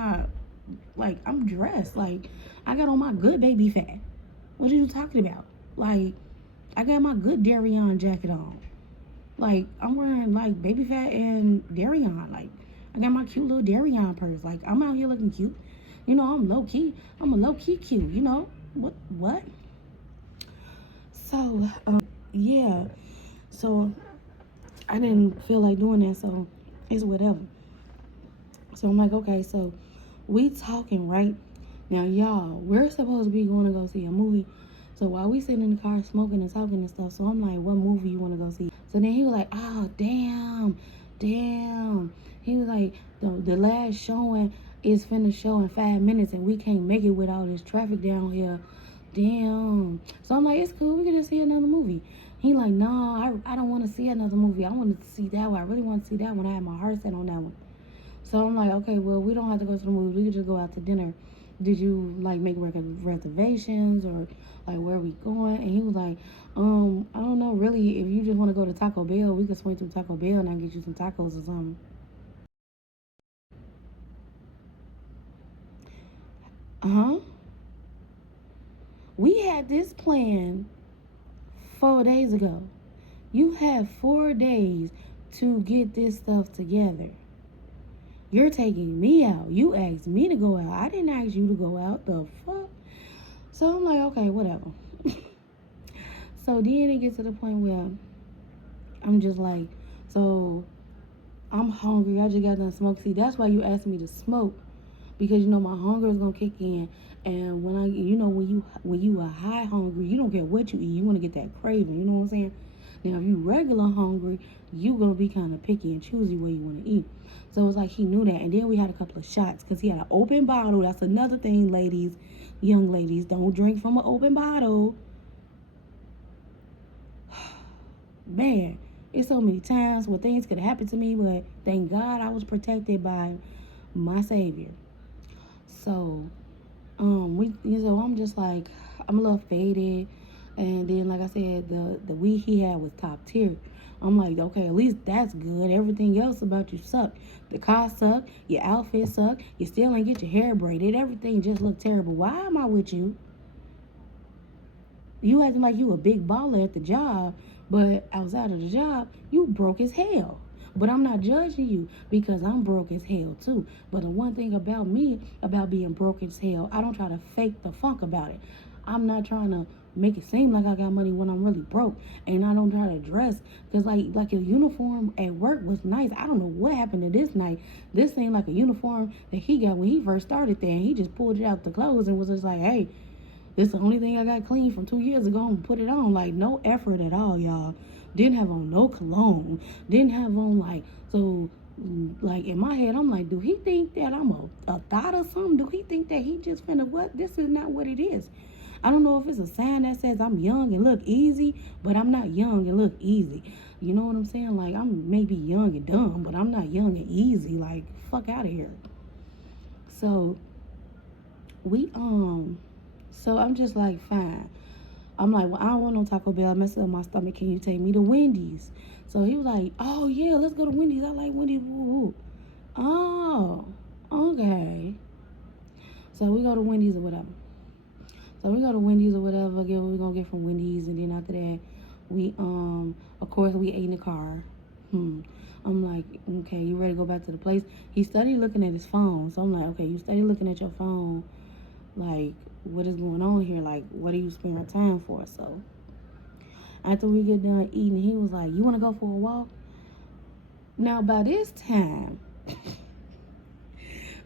I'm dressed. Like, I got on my good baby fat. What are you talking about? Like, I got my good Darion jacket on. Like, I'm wearing, like, baby fat and Darion. Like, I got my cute little Darion purse. Like, I'm out here looking cute. I'm low-key. I'm a low-key cute, What? So, yeah. So, I didn't feel like doing that, so it's whatever. So, I'm like, okay, so we talking, right? Now, y'all, we're supposed to be going to go see a movie. So while we sitting in the car smoking and talking and stuff, so I'm like, what movie you want to go see? So then he was like, oh, damn. He was like, the last showing is finna show in 5 minutes and we can't make it with all this traffic down here. Damn. So I'm like, it's cool. We can just see another movie. He like, no, I don't want to see another movie. I wanted to see that one. I really want to see that one. I had my heart set on that one. So I'm like, okay, well, we don't have to go to the movie. We could just go out to dinner. Did you, like, make reservations, or, like, where are we going? And he was like, I don't know, really. If you just want to go to Taco Bell, we could swing through Taco Bell and I get you some tacos or something. We had this plan 4 days ago. You have 4 days to get this stuff together. You're taking me out. You asked me to go out. I didn't ask you to go out. The fuck? So I'm like, okay, whatever. So then it gets to the point where I'm just like, so I'm hungry. I just got done smoking. See, that's why you asked me to smoke, because my hunger is gonna kick in. And when when you are high hungry, you don't care what you eat. You want to get that craving. You know what I'm saying? Now, if you regular hungry, you gonna be kind of picky and choosy where you want to eat. So it's like he knew that. And then we had a couple of shots because he had an open bottle. That's another thing, ladies, young ladies, don't drink from an open bottle. Man, it's so many times where things could happen to me, but thank God I was protected by my Savior. So, so I'm just like, I'm a little faded. And then, like I said, the weed he had was top tier. I'm like, okay, at least that's good. Everything else about you sucked. The car sucked. Your outfit sucked. You still ain't get your hair braided. Everything just looked terrible. Why am I with you? You acting like you a big baller at the job, but outside of the job, you broke as hell. But I'm not judging you because I'm broke as hell too. But the one thing about me, about being broke as hell, I don't try to fake the funk about it. I'm not trying to make it seem like I got money when I'm really broke, and I don't try to dress because like a uniform at work was nice. I don't know what happened to this night. This seemed like a uniform that he got when he first started there, and he just pulled it out the clothes and was just like, "Hey, this is the only thing I got clean from 2 years ago and put it on." Like, no effort at all, y'all. Didn't have on no cologne. Didn't have on like, so like in my head, I'm like, do he think that I'm a thought or something? Do he think that he just finna what? This is not what it is. I don't know if it's a sign that says I'm young and look easy, but I'm not young and look easy. You know what I'm saying? Like, I'm maybe young and dumb, but I'm not young and easy. Like, fuck out of here. So we so I'm just like, fine. I'm like, well, I don't want no Taco Bell. I messed up my stomach. Can you take me to Wendy's? So he was like, oh yeah, let's go to Wendy's. I like Wendy's. Woo-hoo. Oh, okay. So we go to Wendy's or whatever. So we go to Wendy's or whatever, get what we gonna get from Wendy's, and then after that, we of course we ate in the car. I'm like, okay, you ready to go back to the place? He started looking at his phone, so I'm like, okay, you started looking at your phone, like, what is going on here? Like, what are you spending time for? So after we get done eating, he was like, you want to go for a walk? Now by this time,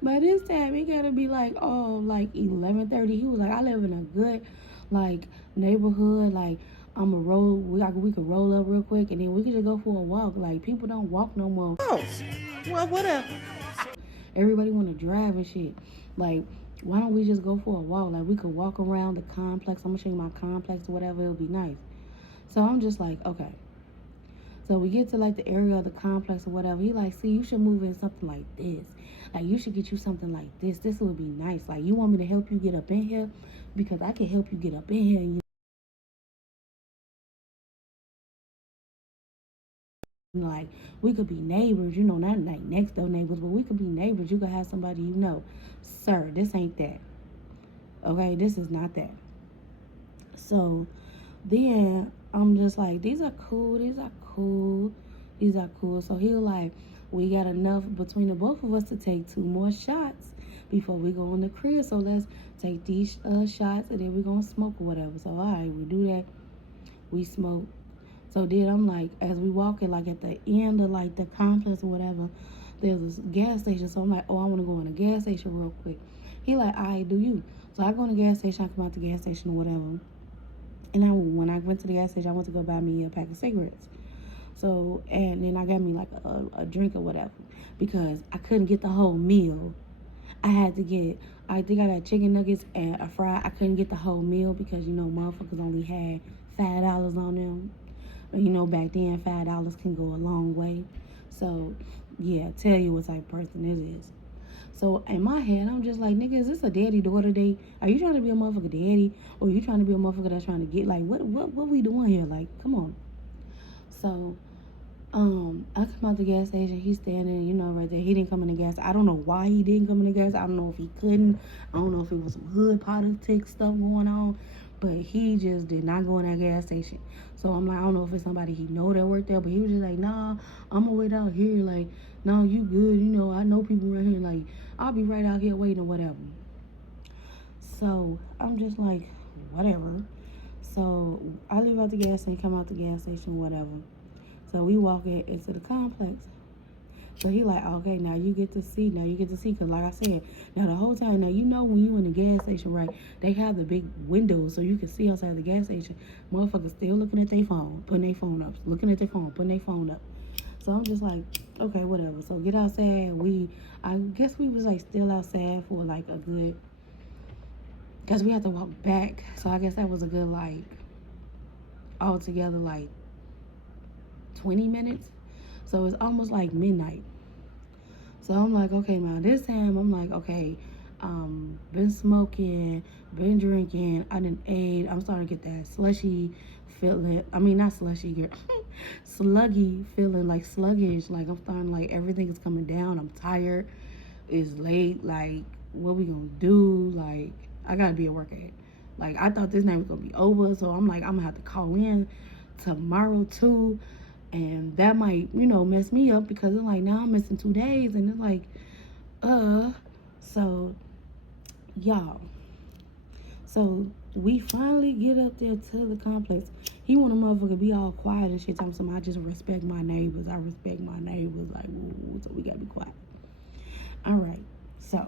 it gotta be like, oh, like 11:30. He was like, I live in a good like neighborhood. Like, I'm a roll. We could roll up real quick, and then we could just go for a walk. Like, people don't walk no more. Oh, well, whatever. Everybody want to drive and shit. Like, why don't we just go for a walk? Like, we could walk around the complex. I'm gonna show you my complex or whatever. It'll be nice. So I'm just like, okay. So we get to like the area of the complex or whatever. He like, see, you should move in something like this. Like, you should get you something like this. This would be nice. Like, you want me to help you get up in here? Because I can help you get up in here. And like, we could be neighbors, you know, not like next door neighbors, but we could be neighbors. You could have somebody you know. Sir, this ain't that. Okay, this is not that. So then I'm just like, these are cool, these are cool, these are cool. So he was like, we got enough between the both of us to take 2 more shots before we go in the crib. So let's take these shots and then we're gonna smoke or whatever. So all right, we do that. We smoke. So then I'm like, as we walking like at the end of like the complex or whatever, there's this gas station. So I'm like, oh, I want to go in a gas station real quick. He like, all right, do you? So I go in the gas station. I come out the gas station or whatever. And when I went to the gas station, I went to go buy me a pack of cigarettes. So, and then I got me like a drink or whatever because I couldn't get the whole meal. I had to get, I think I got chicken nuggets and a fry. I couldn't get the whole meal because, you know, motherfuckers only had $5 on them. But, you know, back then, $5 can go a long way. So, yeah, tell you what type of person this is. So in my head, I'm just like, nigga, is this a daddy-daughter date? Are you trying to be a motherfucker daddy? Or are you trying to be a motherfucker that's trying to get, like, what we doing here? Like, come on. So, I come out the gas station. He's standing, you know, right there. He didn't come in the gas. I don't know why he didn't come in the gas. I don't know if he couldn't. I don't know if it was some hood politics stuff going on. But he just did not go in that gas station. So I'm like, I don't know if it's somebody he know that worked there. But he was just like, nah, I'm gonna wait out here. Like, no, you good. You know, I know people around here. Like, I'll be right out here waiting or whatever. So I'm just like, whatever. So I leave out the gas station, come out the gas station, whatever. So we walk into the complex. So he like, okay, now you get to see. Because like I said, now the whole time, now you know when you in the gas station, right, they have the big windows so you can see outside the gas station. Motherfuckers still looking at their phone, putting their phone up, looking at their phone, putting their phone up. So I'm just like, okay, whatever. So get outside. I guess we was like still outside for like a good, because we had to walk back. So I guess that was a good like, altogether like 20 minutes. So it's almost like midnight. So I'm like, okay, now this time I'm like, okay, been smoking, been drinking, I done ate. I'm starting to get that slushy feeling. I mean, not slushy, girl. Sluggy feeling, like sluggish. Like I'm starting, like everything is coming down. I'm tired. It's late. Like, what we gonna do? Like, I gotta be at work at. Like, I thought this night was gonna be over. So I'm like, I'm gonna have to call in tomorrow too. And that might, you know, mess me up because it's like now I'm missing 2 days and it's like, so y'all. So we finally get up there to the complex. He want a motherfucker be all quiet and shit. Talking some, I just respect my neighbors. I respect my neighbors. Like, woo, so we gotta be quiet. All right. So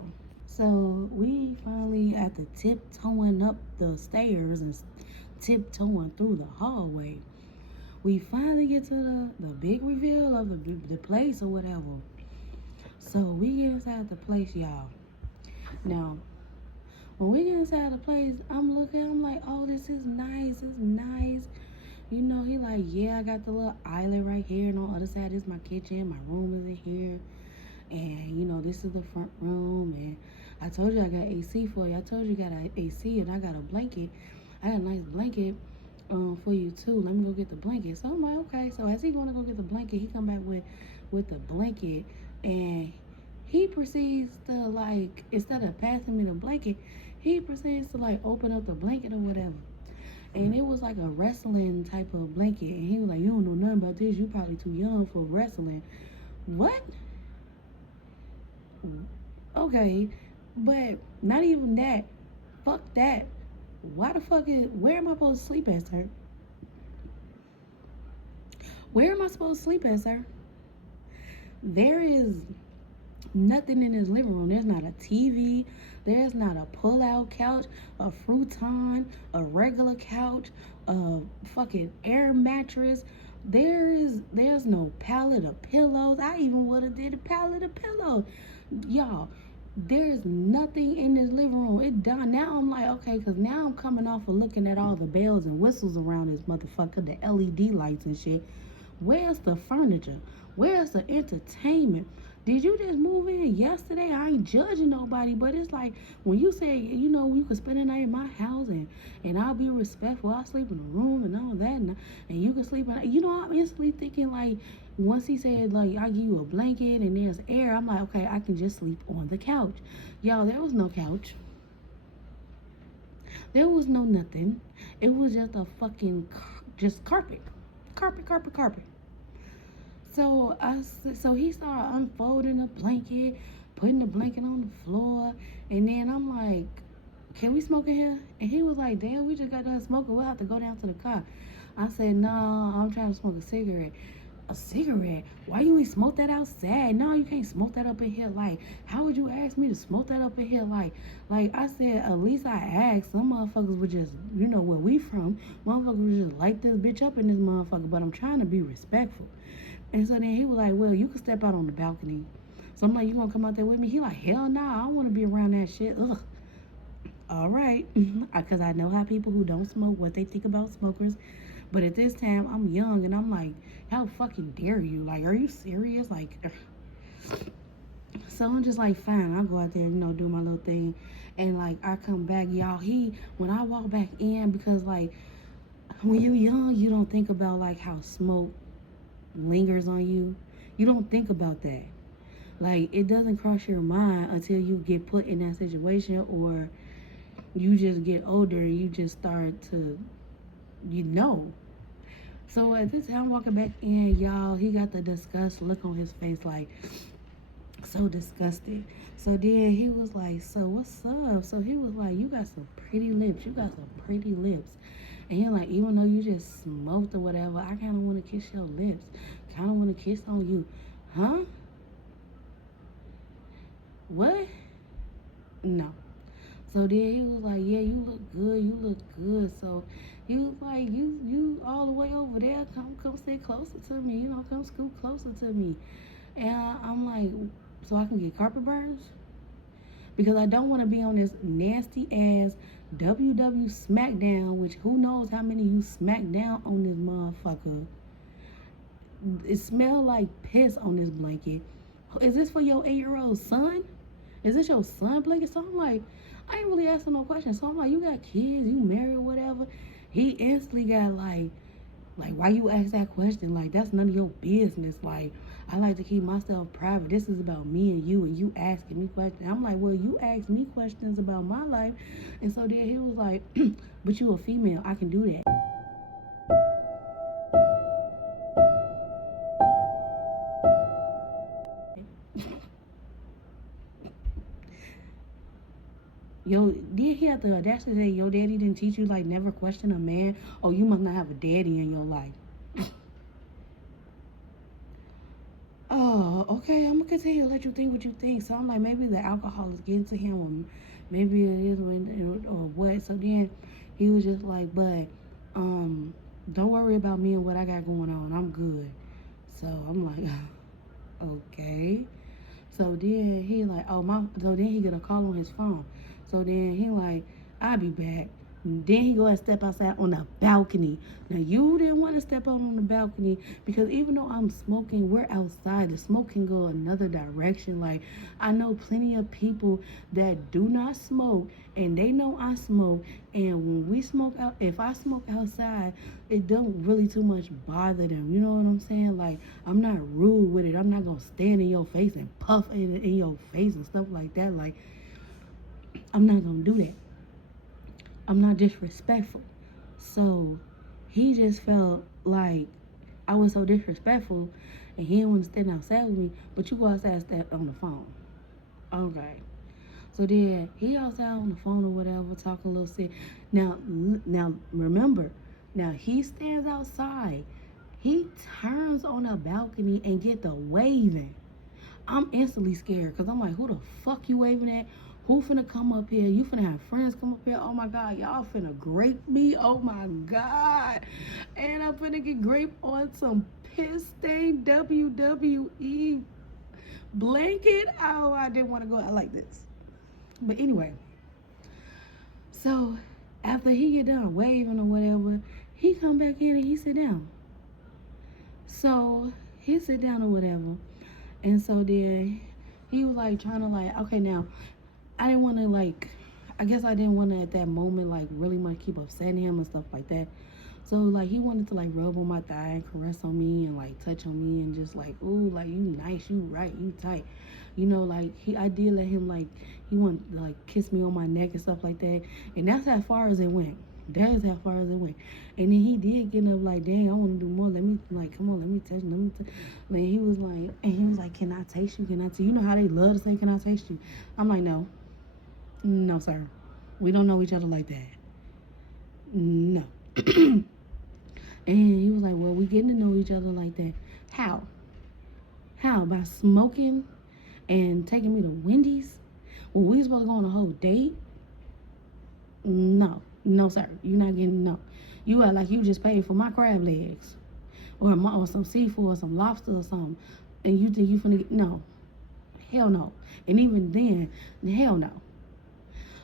we finally at the tiptoeing up the stairs and tiptoeing through the hallway. We finally get to the big reveal of the place or whatever. So we get inside the place, y'all. Now, when we get inside the place, I'm like, oh, this is nice. It's nice. You know, he like, yeah, I got the little island right here. And on the other side is my kitchen. My room is in here. And, you know, this is the front room. And I told you I got AC for you. I told you I got an AC and I got a blanket. I got a nice blanket for you, too. Let me go get the blanket. So I'm like, okay. So as he going to go get the blanket, he come back with the blanket. And he proceeds to, like, instead of passing me the blanket, he proceeds to, like, open up the blanket or whatever. And it was like a wrestling type of blanket. And he was like, you don't know nothing about this. You probably too young for wrestling. What? Okay. But not even that. Fuck that. Why the fuck where am I supposed to sleep at, sir? Where am I supposed to sleep at, sir? There is nothing in his living room. There's not a TV. There's not a pull-out couch, a futon, a regular couch, a fucking air mattress. There's no pallet of pillows. I even would have did a pallet of pillows. Y'all, there's nothing in this living room. It done. Now I'm like, okay, because now I'm coming off of looking at all the bells and whistles around this motherfucker, the LED lights and shit. Where's the furniture? Where's the entertainment? Did you just move in yesterday? I ain't judging nobody, but it's like when you say, you know, you can spend the night in my house and I'll be respectful. I'll sleep in the room and all that, and you can sleep in. You know, I'm instantly thinking like once he said like I give you a blanket and there's air, I'm like, okay, I can just sleep on the couch. Y'all, there was no couch. There was no nothing. It was just a fucking just carpet. So he started unfolding the blanket, putting the blanket on the floor, and then I'm like, can we smoke in here? And he was like, damn, we just got done smoking. We'll have to go down to the car. I said, no, I'm trying to smoke a cigarette. A cigarette? Why you ain't smoke that outside? No, you can't smoke that up in here. Like, how would you ask me to smoke that up in here? Like I said, at least I asked. Some motherfuckers would just, you know where we from, motherfuckers would just light this bitch up in this motherfucker, but I'm trying to be respectful. And so then he was like, well, you can step out on the balcony. So I'm like, you gonna come out there with me? He like, hell nah, I don't want to be around that shit. Ugh. All right. Because I know how people who don't smoke, what they think about smokers. But at this time, I'm young and I'm like, how fucking dare you? Like, are you serious? Like, so I'm just like, fine, I'll go out there, you know, do my little thing. And like, I come back, y'all, when I walk back in, because like, when you're young, you don't think about like how smoke lingers on you. You don't think about that. Like, it doesn't cross your mind until you get put in that situation, or you just get older and you just start to, you know. So at this time, walking back in, y'all, he got the disgust look on his face, like so disgusted. So then he was like, so what's up? So he was like, you got some pretty lips. And he like, even though you just smoked or whatever, I kind of want to kiss your lips. Kind of want to kiss on you. Huh? What? No. So then he was like, yeah, you look good. So he was like, you all the way over there, come sit closer to me, you know, come scoot closer to me. And I'm like, so I can get carpet burns? Because I don't want to be on this nasty ass WW SmackDown, which who knows how many you smack down on this motherfucker. It smell like piss on this blanket. Is this for your 8-year-old son? Is this your son blanket? So I'm like, I ain't really asking no questions. So I'm like, you got kids, you married or whatever. He instantly got like, why you ask that question? Like, that's none of your business. Like, I like to keep myself private. This is about me and you asking me questions. I'm like, well, you asked me questions about my life. And so then he was like, but you a female, I can do that. Yo, did he have the audacity to say your daddy didn't teach you like never question a man? Oh, you must not have a daddy in your life. Oh, okay, I'm gonna continue to let you think what you think. So I'm like, maybe the alcohol is getting to him, or maybe it is when, or what. So then he was just like, but don't worry about me and what I got going on. I'm good. So I'm like, okay. So then he like, oh my. So then he get a call on his phone. So then he like, I'll be back. And then he go and step outside on the balcony. Now you didn't want to step out on the balcony because even though I'm smoking, we're outside. The smoke can go another direction. Like I know plenty of people that do not smoke and they know I smoke. And when we smoke out, if I smoke outside, it don't really too much bother them. You know what I'm saying? Like I'm not rude with it. I'm not gonna stand in your face and puff in your face and stuff like that. Like I'm not gonna do that. I'm not disrespectful. So he just felt like I was so disrespectful and he didn't want to stand outside with me, but you go outside and stand on the phone. Okay. So then he outside on the phone or whatever, talking a little shit. Now remember, now he stands outside. He turns on the balcony and get the waving. I'm instantly scared because I'm like, who the fuck you waving at? Who finna come up here? You finna have friends come up here? Oh my God, y'all finna grape me? Oh my God. And I'm finna get graped on some piss stained WWE blanket. Oh, I didn't want to go out like this. But anyway, so after he get done waving or whatever, he come back in and he sit down. So he sit down or whatever. And so then he was like trying to like, okay, now I didn't want to like, I guess I didn't want to at that moment like really much keep upsetting him and stuff like that. So like he wanted to like rub on my thigh, caress on me, and like touch on me, and just like, ooh, like you nice, you right, you tight, you know, like I did let him like he wanted to like kiss me on my neck and stuff like that, and that's as far as it went. That is how far as it went. And then he did get up like, dang, I want to do more. Let me like, come on, let me touch, let me touch. Like he was like, and he was like, can I taste you? Can I taste you? You know how they love to say, can I taste you? I'm like, no. No, sir. We don't know each other like that. No. And he was like, well, we getting to know each other like that. How? How? By smoking and taking me to Wendy's? When we supposed to go on a whole date? No. No, sir. You're not getting, no. You act like you just paid for my crab legs. Or some seafood or some lobster or something. And you think you finna get, no. Hell no. And even then, hell no.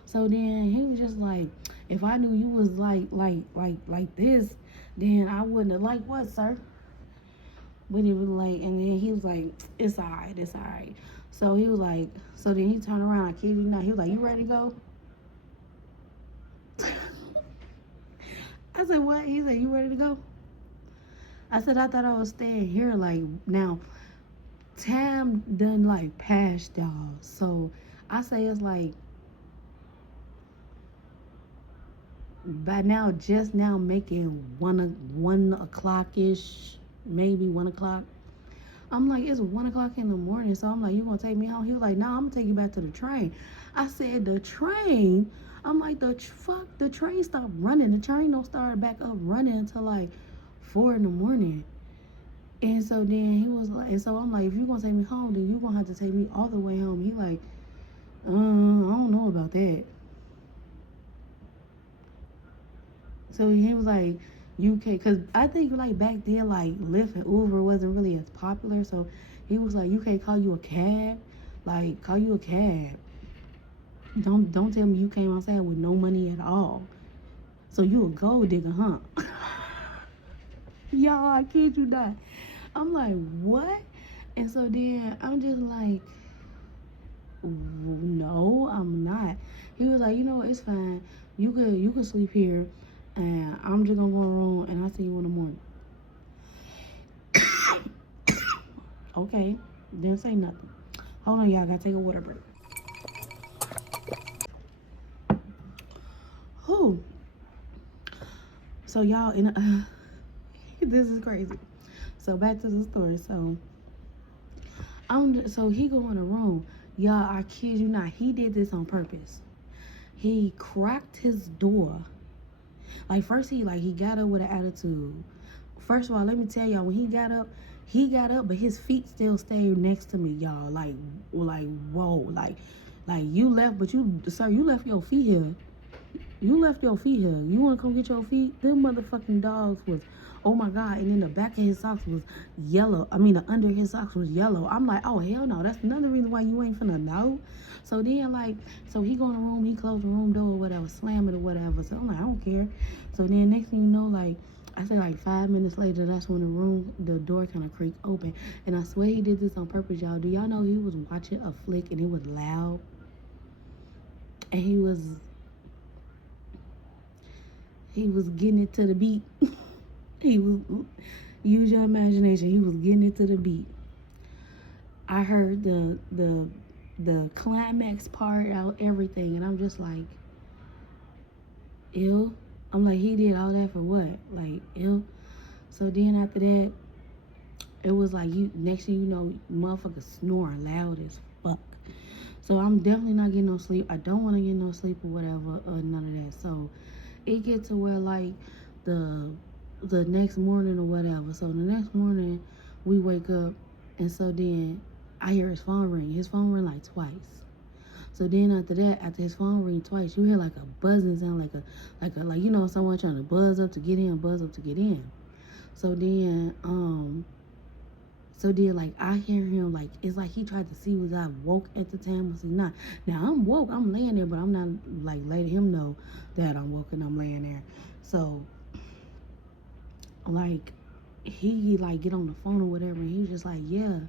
So then he was just like, if I knew you was like this, then I wouldn't have. Like what, sir? But it was like, and then he was like, it's alright, it's alright. So he was like, so then he turned around, I kid you not, he was like, you ready to go? I said, what? He said, you ready to go? I said, I thought I was staying here. Like, now, Tam done like passed y'all. So I say it's like, by now, just now making 1 o'clock-ish, maybe 1 o'clock. I'm like, it's 1 o'clock in the morning. So I'm like, you gonna take me home? He was like, no, I'm gonna take you back to the train. I said, the train? I'm like, fuck, the train stopped running. The train don't start back up running until like 4 in the morning. And so then he was like, and so I'm like, if you gonna take me home, then you gonna have to take me all the way home. He like, I don't know about that. So he was like, you can, because I think like back then, like Lyft and Uber wasn't really as popular. So he was like, you can't call you a cab. Like, call you a cab. Don't tell me you came outside with no money at all. So you a gold digger, huh? Y'all, I kid you not. I'm like, what? And so then I'm just like, no, I'm not. He was like, you know what, it's fine. You could sleep here. And I'm just gonna go in the room and I'll see you in the morning. Okay, didn't say nothing. Hold on, y'all, gotta take a water break. Who? So y'all, this is crazy. So back to the story. So so he go in the room. Y'all, I kid you not, he did this on purpose. he cracked his door. Like first he got up with an attitude. First of all, let me tell y'all, when he got up, but his feet still stayed next to me, y'all. Like whoa, like you left, but you left your feet here. You left your feet here. You wanna come get your feet? Them motherfucking dogs was, oh my God. And then the back of his socks was yellow. I mean, the under his socks was yellow. I'm like, oh hell no. That's another reason why you ain't finna know. So then so he go in the room, he closed the room door or whatever, slam it or whatever. So I'm like, I don't care. So then next thing you know, I say 5 minutes later, that's when the door kind of creaked open. And I swear he did this on purpose, y'all. Do y'all know he was watching a flick and it was loud? And he was getting it to the beat. He was, use your imagination, he was getting it to the beat. I heard the climax part out, everything, and I'm just like, ew. I'm like, he did all that for what? Like, ew. So then after that, it was like, next thing you know, motherfuckers snoring loud as fuck. So I'm definitely not getting no sleep. I don't want to get no sleep or whatever, or none of that. So it gets to where the next morning or whatever. So the next morning we wake up, and so then I hear his phone ring. His phone ring twice. So then after his phone ring twice, you hear a buzzing sound, like someone trying to buzz up to get in. So then I hear him, it's like he tried to see was I woke at the time, was he not? Now I'm woke, I'm laying there, but I'm not letting him know that I'm woke and I'm laying there. So he get on the phone or whatever, and he was just like, yeah.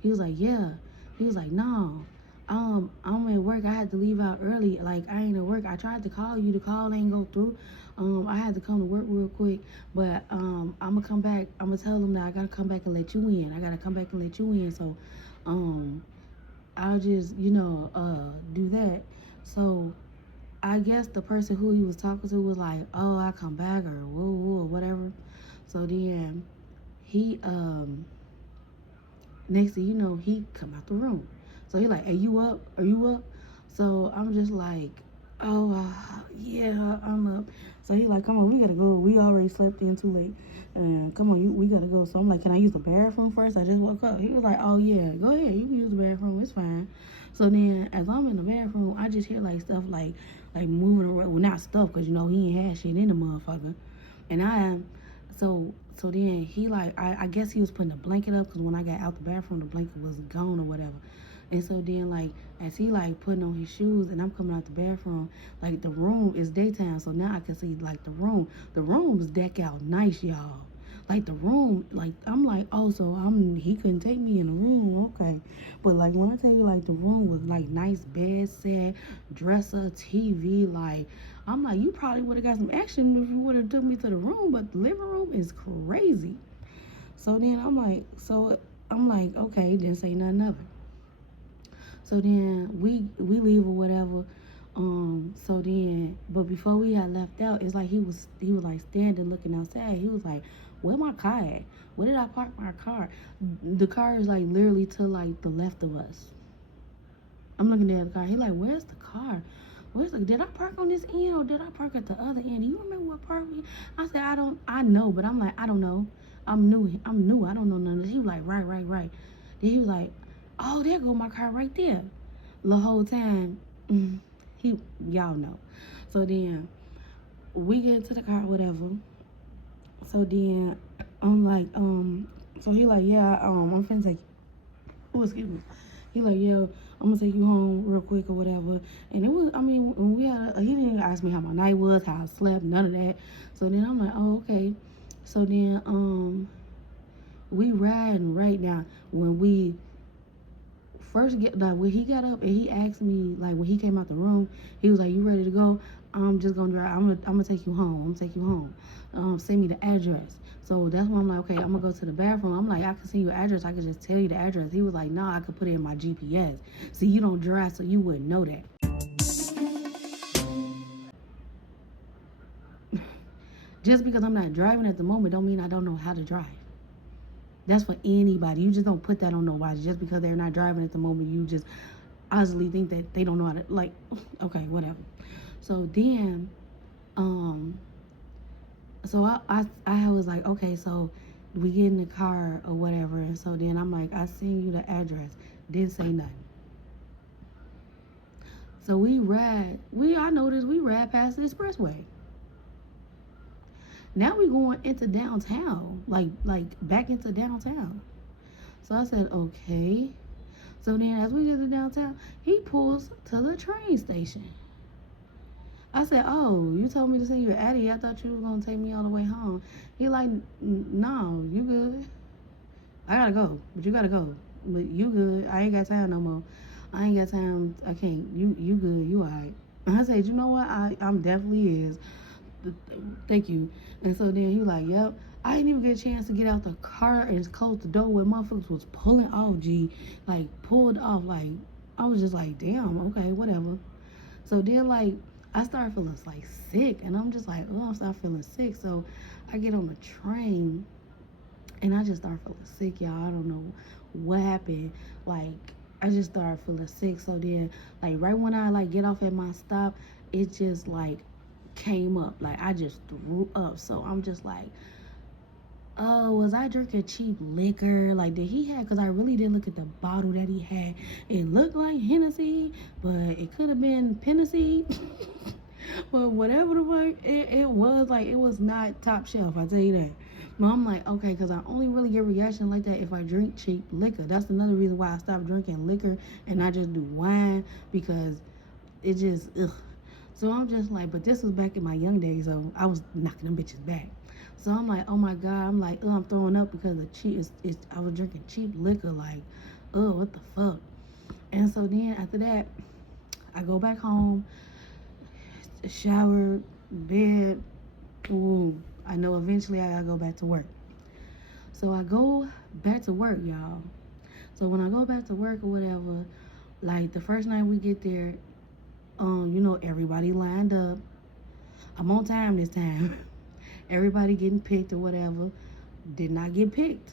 He was like, yeah. He was like, no. I'm at work. I had to leave out early. I ain't at work. I tried to call you. The call ain't go through. I had to come to work real quick. But I'm gonna come back. I'm gonna tell them that I gotta come back and let you in. So I'll just, do that. So I guess the person who he was talking to was like, oh, I'll come back, or whoa, or whatever. So then he next thing you know, he come out the room. So he like, hey, you up? Are you up? So I'm just like, oh, yeah, I'm up. So he like, come on, we gotta go. We already slept in too late. Come on, we gotta go. So I'm like, can I use the bathroom first? I just woke up. He was like, oh yeah, go ahead. You can use the bathroom. It's fine. So then as I'm in the bathroom, I just hear stuff like moving around. Well, not stuff, because he ain't had shit in the motherfucker. And so then he I guess he was putting a blanket up, because when I got out the bathroom, the blanket was gone or whatever. And so then as he putting on his shoes and I'm coming out the bathroom, the room is daytime, so now I can see the room. The room's decked out nice, y'all. The room, I'm like, oh, so he couldn't take me in the room, okay. But when I tell you the room was nice bed set, dresser, TV, I'm like, you probably would have got some action if you would have took me to the room, but the living room is crazy. So then I'm like, okay, didn't say nothing of it. So then we leave or whatever. So then, but before we had left out, it's he was standing looking outside. He was like, where my car at? Where did I park my car? The car is literally to the left of us. I'm looking at the car. He like, where's the car? Did I park on this end or did I park at the other end? Do you remember what park we? I said, I know, but I'm like, I don't know. I'm new. I don't know none of this. He was like, right. Then he was like, oh, there go my car right there. The whole time, y'all know. So then we get into the car, whatever. So then I'm like, so he like, yeah, I'm finna take, oh, excuse me. He like, yeah, I'm gonna take you home real quick or whatever. And it was, when we had, he didn't even ask me how my night was, how I slept, none of that. So then I'm like, oh, okay. So then, we riding right now. When we first when he got up and he asked me, when he came out the room, he was like, you ready to go? I'm just gonna drive. I'm gonna take you home. Send me the address. So that's when I'm like, okay, I'm gonna go to the bathroom. I'm like, I can send you an address. I can just tell you the address. He was like, no, I could put it in my GPS. See, you don't drive, so you wouldn't know that. Just because I'm not driving at the moment don't mean I don't know how to drive. That's for anybody. You just don't put that on nobody. Just because they're not driving at the moment, honestly think that they don't know how to, like, okay, whatever. So then, so I was like, okay, so we get in the car or whatever. And so then I'm like, I send you the address. Didn't say nothing. So I noticed we ride past the expressway. Now we going into downtown, like back into downtown. So I said, okay. So then as we get to downtown, he pulls to the train station. I said, oh, you told me to send you an Addy. I thought you was going to take me all the way home. He like, no, you good. I got to go, but you got to go. But you good. I ain't got time no more. I ain't got time. I can't. You good. You all right. And I said, you know what? I'm definitely is. Thank you. And so then he like, yep. I didn't even get a chance to get out the car and close the door where motherfuckers was pulling off, like pulled off. Like, I was just like, damn, okay, whatever. So then, like, I started feeling like sick, and I'm just like, oh, I start feeling sick. So I get on the train, and I just start feeling sick, y'all. I don't know what happened. Like, I just started feeling sick. So then, like, right when I like get off at my stop, it just like came up. Like, I just threw up. So I'm just like, oh, was I drinking cheap liquor? Like, did he have, because I really did look at the bottle that he had. It looked like Hennessy, but it could have been Hennessy. But whatever the fuck it was, like, it was not top shelf, I tell you that. But I'm like, okay, because I only really get reaction like that if I drink cheap liquor. That's another reason why I stopped drinking liquor and I just do wine, because it just, ugh. So I'm just like, but this was back in my young days, so I was knocking them bitches back. So I'm like, oh my God, I'm like, oh, I'm throwing up because of cheap, I was drinking cheap liquor, like, oh, what the fuck? And so then after that, I go back home, shower, bed, ooh, I know eventually I gotta go back to work. So I go back to work, y'all. So when I go back to work or whatever, like the first night we get there, you know, everybody lined up. I'm on time this time. Everybody getting picked or whatever. Did not get picked.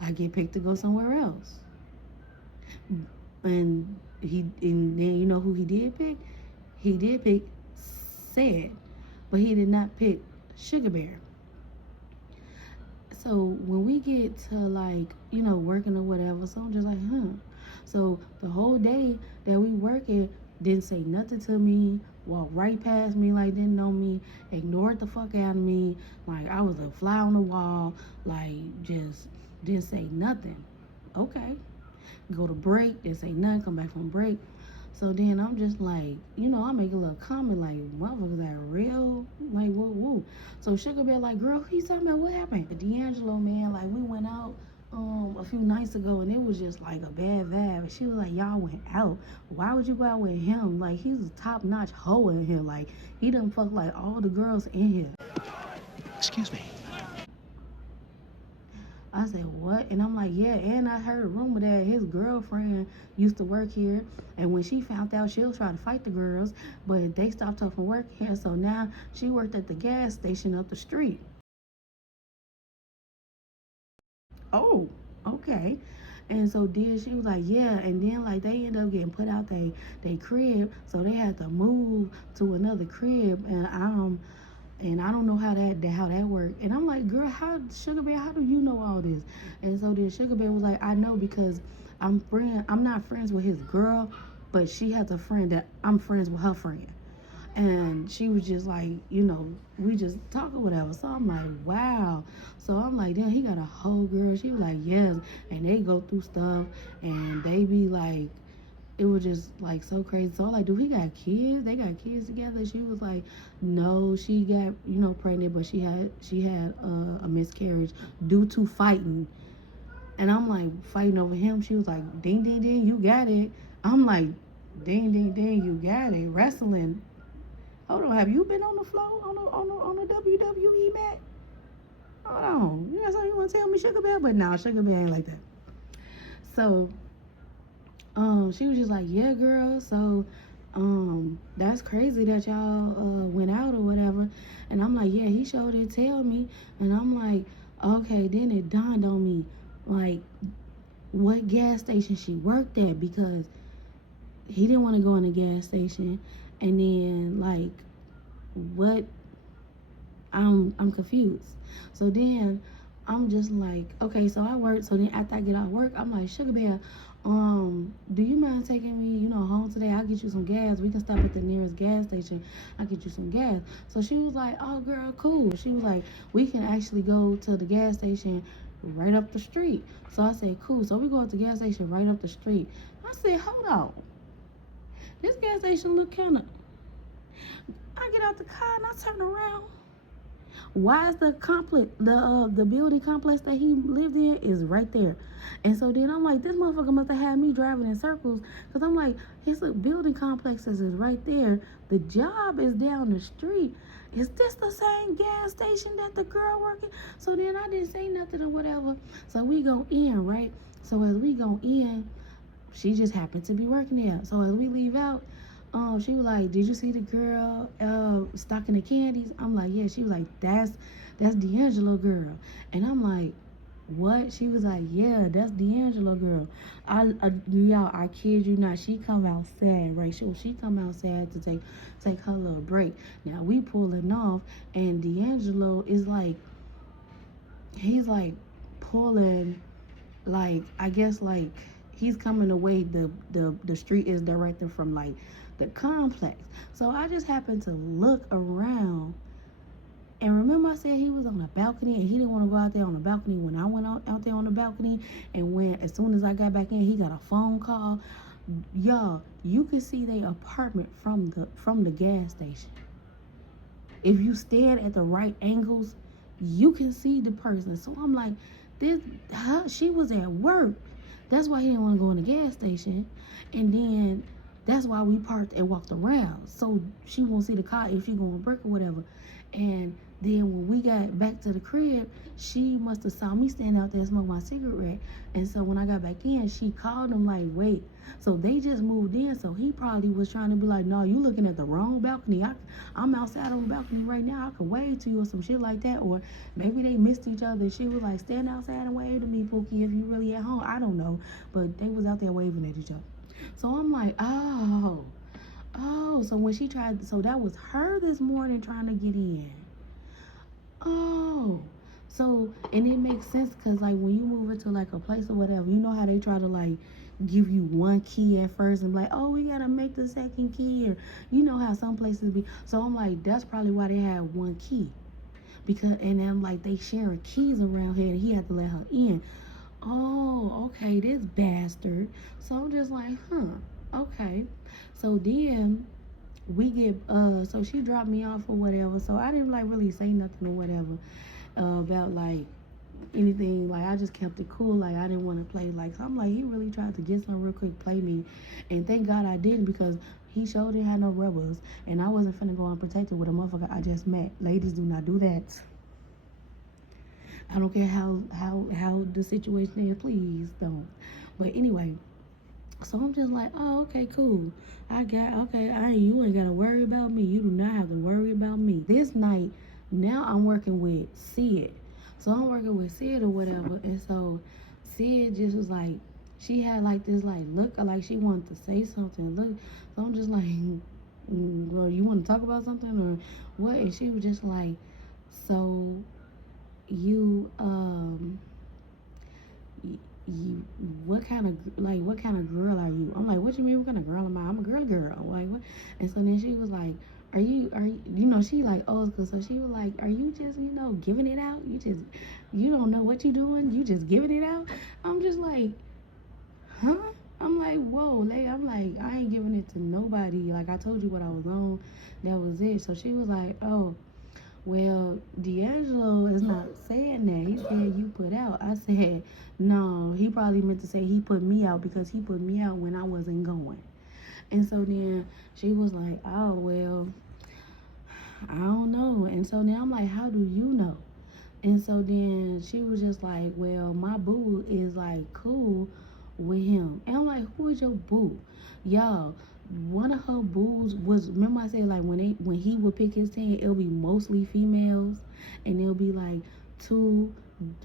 I get picked to go somewhere else. And then you know who he did pick? He did pick Said, but he did not pick Sugar Bear. So when we get to like, you know, working or whatever, so I'm just like, So the whole day that we working, didn't say nothing to me, walked right past me like didn't know me, ignored the fuck out of me, like I was a fly on the wall, like just didn't say nothing. Okay. Go to break, didn't say nothing, come back from break. So then I'm just like, you know, I make a little comment like, motherfuckers that real? Like, woo. So Sugar Bear like, girl, who you talking about? What happened? D'Angelo, man, like we went out a few nights ago and it was just like a bad vibe. And she was like, y'all went out. Why would you go out with him? Like, he's a top-notch hoe in here. Like, he done fuck like all the girls in here. Excuse me. I said, what? And I'm like, yeah, and I heard a rumor that his girlfriend used to work here, and when she found out, she'll try to fight the girls, but they stopped her from working here, so now she worked at the gas station up the street. Oh, okay. And so then she was like, yeah, and then like they ended up getting put out they crib, so they had to move to another crib, and I don't know how that worked. And I'm like, girl, how Sugar Bear, how do you know all this? And so then Sugar Bear was like, I know because I'm not friends with his girl, but she has a friend that I'm friends with her friend. And she was just like, you know, we just talk or whatever. So I'm like, wow. So I'm like, damn, he got a whole girl. She was like, yes. And they go through stuff and they be like, it was just like so crazy. So I'm like, do he got kids? They got kids together? She was like, no, she got, you know, pregnant, but she had a miscarriage due to fighting. And I'm like, fighting over him. She was like, ding ding ding, you got it. I'm like, ding ding ding, you got it. Wrestling. Hold on, have you been on the floor on the WWE mat? Hold on, you got something you want to tell me, Sugar Bear? But nah, Sugar Bear ain't like that. So she was just like, yeah, girl, so that's crazy that y'all went out or whatever. And I'm like, yeah, he sure did tell me. And I'm like, okay. Then it dawned on me, like, what gas station she worked at, because he didn't want to go in the gas station. And then like, what? I'm confused. So then I'm just like, okay, so I work. So then after I get out of work, I'm like, Sugar Bear, do you mind taking me, home today? I'll get you some gas. We can stop at the nearest gas station. I'll get you some gas. So she was like, oh girl, cool. She was like, we can actually go to the gas station right up the street. So I said, cool. So we go to the gas station right up the street. I said, hold on. This gas station look kind of. I get out the car and I turn around. Why is the complex, the building complex that he lived in is right there? And so then I'm like, this motherfucker must have had me driving in circles, because I'm like, his building complexes is right there. The job is down the street. Is this the same gas station that the girl working? So then I didn't say nothing or whatever. So we go in, right? So as we go in, she just happened to be working there. So as we leave out, she was like, did you see the girl stocking the candies? I'm like, yeah. She was like, that's D'Angelo girl. And I'm like, what? She was like, yeah, that's D'Angelo girl. Y'all, I kid you not. She come outside, right? She come outside to take her little break. Now we pulling off, and D'Angelo is like, he's like pulling, like, I guess like he's coming away. The street is directed from like the complex. So I just happened to look around, and remember I said he was on the balcony and he didn't want to go out there on the balcony. When I went out there on the balcony, and when as soon as I got back in, he got a phone call. Y'all, you can see their apartment from the gas station. If you stand at the right angles, you can see the person. So I'm like, she was at work. That's why he didn't want to go in the gas station. And then that's why we parked and walked around. So she won't see the car if she going to break or whatever. And then when we got back to the crib, she must have saw me standing out there smoking my cigarette. And so when I got back in, she called him like, wait. So they just moved in. So he probably was trying to be like, no, you looking at the wrong balcony. I'm outside on the balcony right now. I could wave to you or some shit like that. Or maybe they missed each other. She was like, stand outside and wave to me, Pookie, if you really at home. I don't know. But they was out there waving at each other. So I'm like, oh. So when she tried, so that was her this morning trying to get in. Oh, so, and it makes sense, because like when you move into like a place or whatever, you know how they try to like give you one key at first and be like, oh, we gotta make the second key, or you know how some places be. So I'm like, that's probably why they had one key, because, and then like they sharing keys around here, and he had to let her in. Oh, okay, this bastard. So I'm just like, okay. So then we get so she dropped me off or whatever. So I didn't like really say nothing or whatever about like anything. Like I just kept it cool. Like I didn't want to play. Like I'm like, he really tried to get some real quick, play me, and thank God I didn't, because he sure didn't have no rubbers, and I wasn't finna go unprotected with a motherfucker I just met. Ladies, do not do that. I don't care how the situation is, please don't. But anyway, so I'm just like, oh, okay, cool. You ain't gotta worry about me. You do not have to worry about me. This night, now I'm working with Sid. So I'm working with Sid or whatever. And so Sid just was like, she had like this like look like she wanted to say something. Look, so I'm just like, well, you want to talk about something or what? And she was just like, so you what kind of girl are you? I'm like, what you mean, what kind of girl am I? I'm a girl. Like, what? And so then she was like, are you she like old school. So she was like, are you just, giving it out? You don't know what you doing? You just giving it out? I'm just like, huh? I'm like, whoa, lady. I'm like, I ain't giving it to nobody. Like, I told you what I was on. That was it. So she was like, oh, well, D'Angelo is not saying that. He said you put out. I said, no, he probably meant to say he put me out, because he put me out when I wasn't going. And so then she was like, oh, well, I don't know. And so then I'm like, how do you know? And so then she was just like, well, my boo is like cool with him. And I'm like, who is your boo? Y'all, one of her boos was, remember I said like when he would pick his team, it'll be mostly females, and it'll be like 2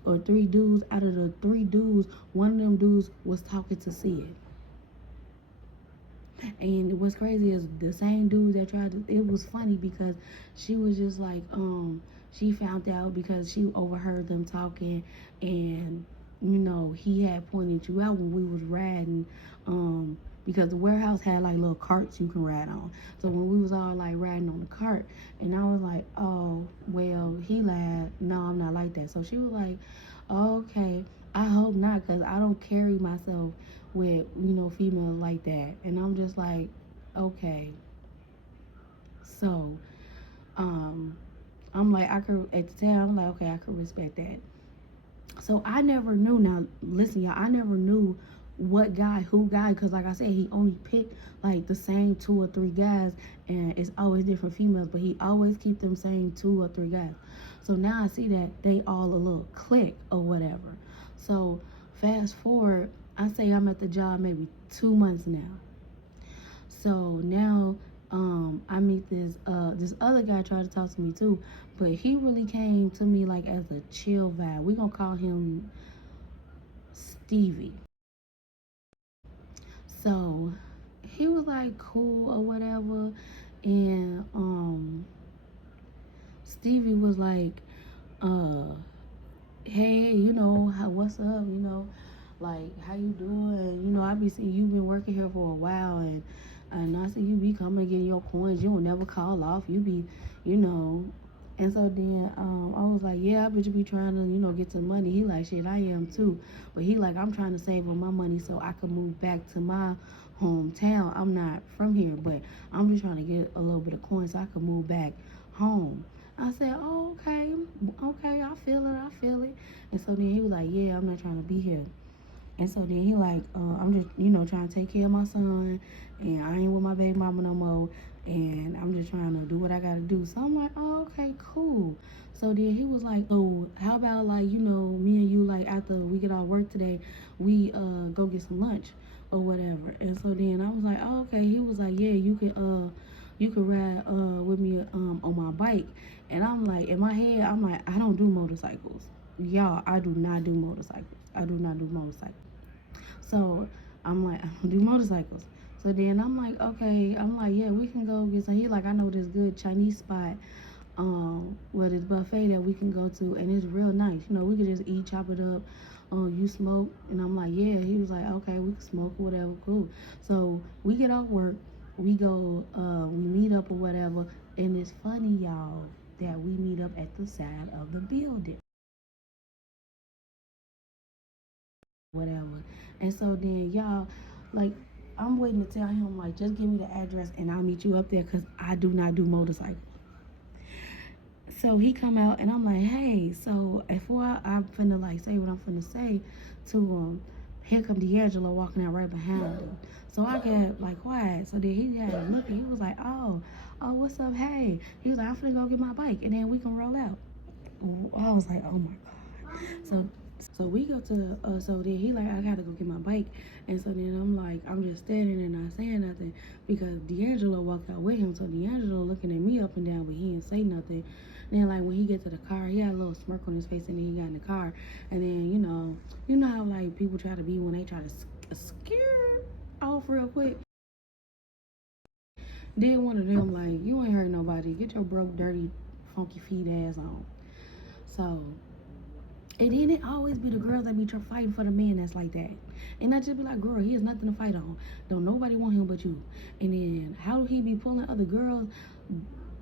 or 3 dudes. Out of the 3 dudes, one of them dudes was talking to Sid. And what's crazy is the same dude that tried to, it was funny because she was just like, she found out because she overheard them talking, and you know, he had pointed you out when we was riding, because the warehouse had like little carts you can ride on. So when we was all like riding on the cart, and I was like, oh, well, he lied. No, I'm not like that. So she was like, okay, I hope not, because I don't carry myself with, you know, females like that. And I'm just like, okay. So, um, I'm like, I could, at the time, I'm like, okay, I could respect that. So I never knew. Now listen, y'all, I never knew what guy, who guy, because like I said, he only picked like the same 2 or 3 guys, and it's always different females, but he always keep them same 2 or 3 guys. So now I see that they all a little clique or whatever. So fast forward, I say I'm at the job maybe 2 months now. So now I meet this other guy tried to talk to me too, but he really came to me like as a chill vibe. We gonna call him Stevie. So he was like cool or whatever, and Stevie was like, uh, hey, you know, what's up, you know, like how you doing? You know, I be seeing you been working here for a while, and I see you be coming getting your coins. You don't never call off. You be, you know. And so then I was like, yeah, I bet you be trying to, you know, get some money. He like, shit, I am too. But he like, I'm trying to save on my money so I can move back to my hometown. I'm not from here, but I'm just trying to get a little bit of coins so I can move back home. I said, oh, okay, okay, I feel it, I feel it. And so then he was like, yeah, I'm not trying to be here. And so then he like, I'm just, you know, trying to take care of my son, and I ain't with my baby mama no more, and I'm just trying to do what I gotta do. So I'm like, oh, okay, cool. So then he was like, oh, how about like, you know, me and you, like after we get off work today, we go get some lunch or whatever. And so then I was like, oh, okay. He was like, yeah, you can ride with me on my bike. And I'm like, in my head, I'm like, I don't do motorcycles. Y'all, I do not do motorcycles. I do not do motorcycles. So I'm like, I don't do motorcycles. So then I'm like, okay. I'm like, yeah, we can go get some. He like, I know this good Chinese spot, where this buffet that we can go to, and it's real nice. You know, we could just eat, chop it up. You smoke, and I'm like, yeah. He was like, okay, we can smoke, whatever, cool. So we get off work, we go, we meet up or whatever, and it's funny, y'all, that we meet up at the side of the building, whatever. And so then y'all, like, I'm waiting to tell him like, just give me the address and I'll meet you up there, because I do not do motorcycles. So he come out, and I'm like, hey. So before I'm finna like say what I'm finna say to him, here come D'Angelo walking out right behind him. So I get like quiet. So then he had a look, and he was like, oh, what's up? Hey. He was like, I'm finna go get my bike, and then we can roll out. I was like, oh my god. So we go to so then he like, I gotta go get my bike. And so then I'm like, I'm just standing there not saying nothing, because D'Angelo walked out with him. So D'Angelo looking at me up and down, but he didn't say nothing. Then like when he get to the car, he had a little smirk on his face, and then he got in the car. And then you know how like people try to be when they try to scare off real quick. Then one of them like, you ain't hurt nobody. Get your broke, dirty, funky feet ass on. So, and then it always be the girls that be fighting for the man that's like that. And I just be like, girl, he has nothing to fight on. Don't nobody want him but you. And then how do he be pulling other girls?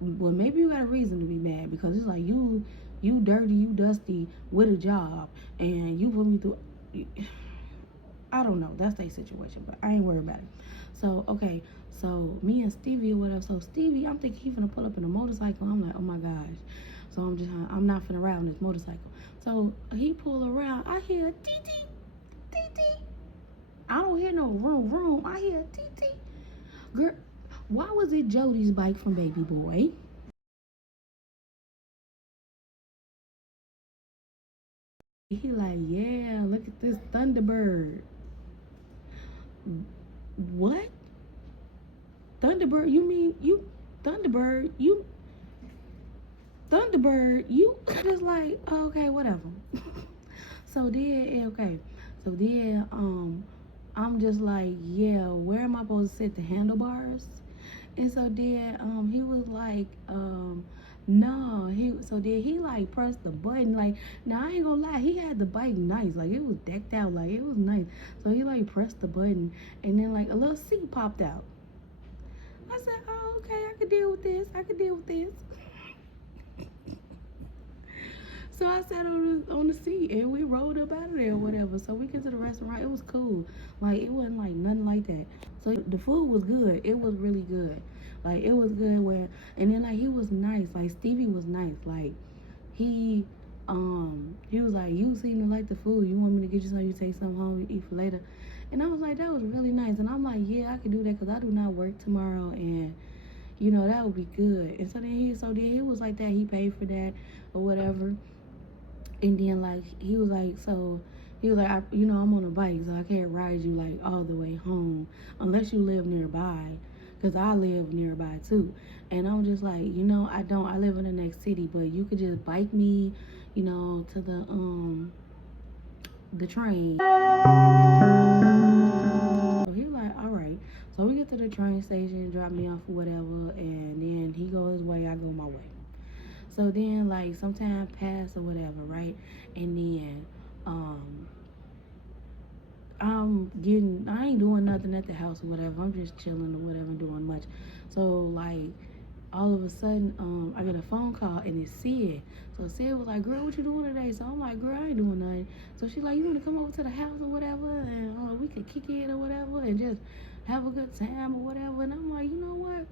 Well, maybe you got a reason to be mad, because it's like you dirty, you dusty with a job, and you put me through. I don't know. That's their situation, but I ain't worried about it. So okay, so me and Stevie or whatever. So Stevie, I'm thinking he finna pull up in a motorcycle. I'm like, oh my gosh. So I'm not finna ride on this motorcycle. So he pull around. I hear tee tee, tee tee. I don't hear no vroom vroom. I hear tee tee. Girl, why was it Jody's bike from Baby Boy? He like, yeah, look at this Thunderbird. What? Thunderbird? You mean you Thunderbird? You Thunderbird? You just like, okay, whatever. So then, okay. So then, I'm just like, yeah, where am I supposed to sit the handlebars? And so then he was like, no, he like pressed the button. Like, now I ain't gonna lie, he had the bike nice. Like, it was decked out, like it was nice. So he like pressed the button, and then like a little seat popped out. I said, oh, okay, I could deal with this. I could deal with this. So I sat on the seat and we rolled up out of there or whatever. So we get to the restaurant. It was cool. Like, it wasn't like nothing like that. So the food was good. It was really good. Like, it was good and then like he was nice. Like, Stevie was nice. Like, he was like, you seem to like the food. You want me to get you something, you take something home, you eat for later. And I was like, that was really nice. And I'm like, yeah, I could do that because I do not work tomorrow, and you know, that would be good. And so then he was like that. He paid for that or whatever. And then like he was like, I'm on a bike, so I can't ride you like all the way home unless you live nearby, because I live nearby too. And I'm just like, I live in the next city, but you could just bike me, to the train. So he was like, all right. So we get to the train station, drop me off or whatever, and then he go his way, I go my way. So then like some time passed or whatever, right? And then I ain't doing nothing at the house or whatever. I'm just chilling or whatever, doing much. So like all of a sudden, I get a phone call and it's Sid. So Sid was like, girl, what you doing today? So I'm like, girl, I ain't doing nothing. So she's like, you want to come over to the house or whatever, and we could kick it or whatever and just have a good time or whatever. And I'm like, you know what?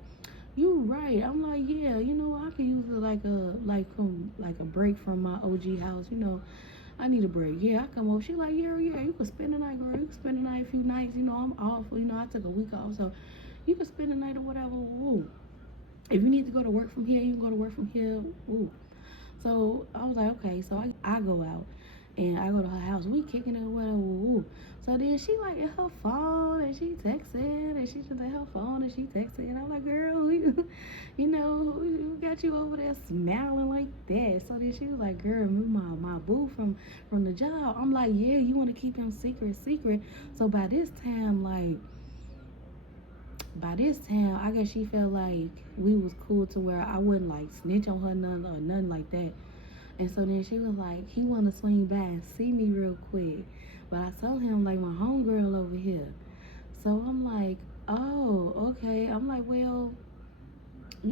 You right. I'm like, yeah, I could use it like a break from my OG house. I need a break. Yeah, I come over. She like, yeah, you can spend the night, girl. You can spend the night, a few nights. I'm off. I took a week off, so you can spend the night or whatever. Ooh. If you need to go to work from here, you can go to work from here. Ooh. So I was like, okay. So I go out and I go to her house. We kicking it or whatever. Ooh. So then she like at her phone and she texting and she just at her phone and she texting. And I'm like, girl, we got you over there smiling like that. So then she was like, girl, my boo from the job. I'm like, yeah, you want to keep him secret. So by this time, I guess she felt like we was cool to where I wouldn't like snitch on her nothing like that. And so then she was like, he want to swing by and see me real quick. But I told him, like, my homegirl over here. So I'm like, oh, okay. I'm like, well, if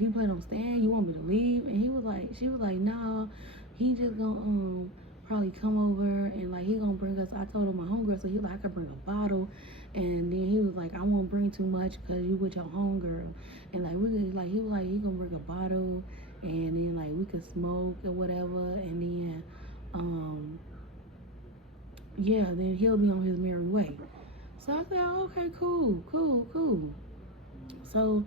you plan on staying, you want me to leave? And she was like, no, he just gonna probably come over and like he gonna bring us. I told him my homegirl, so he like, I could bring a bottle. And then he was like, I won't bring too much because you with your homegirl. And like he was like, he gonna bring a bottle, and then like we could smoke or whatever, and then then he'll be on his merry way. So I said, oh, okay, cool. So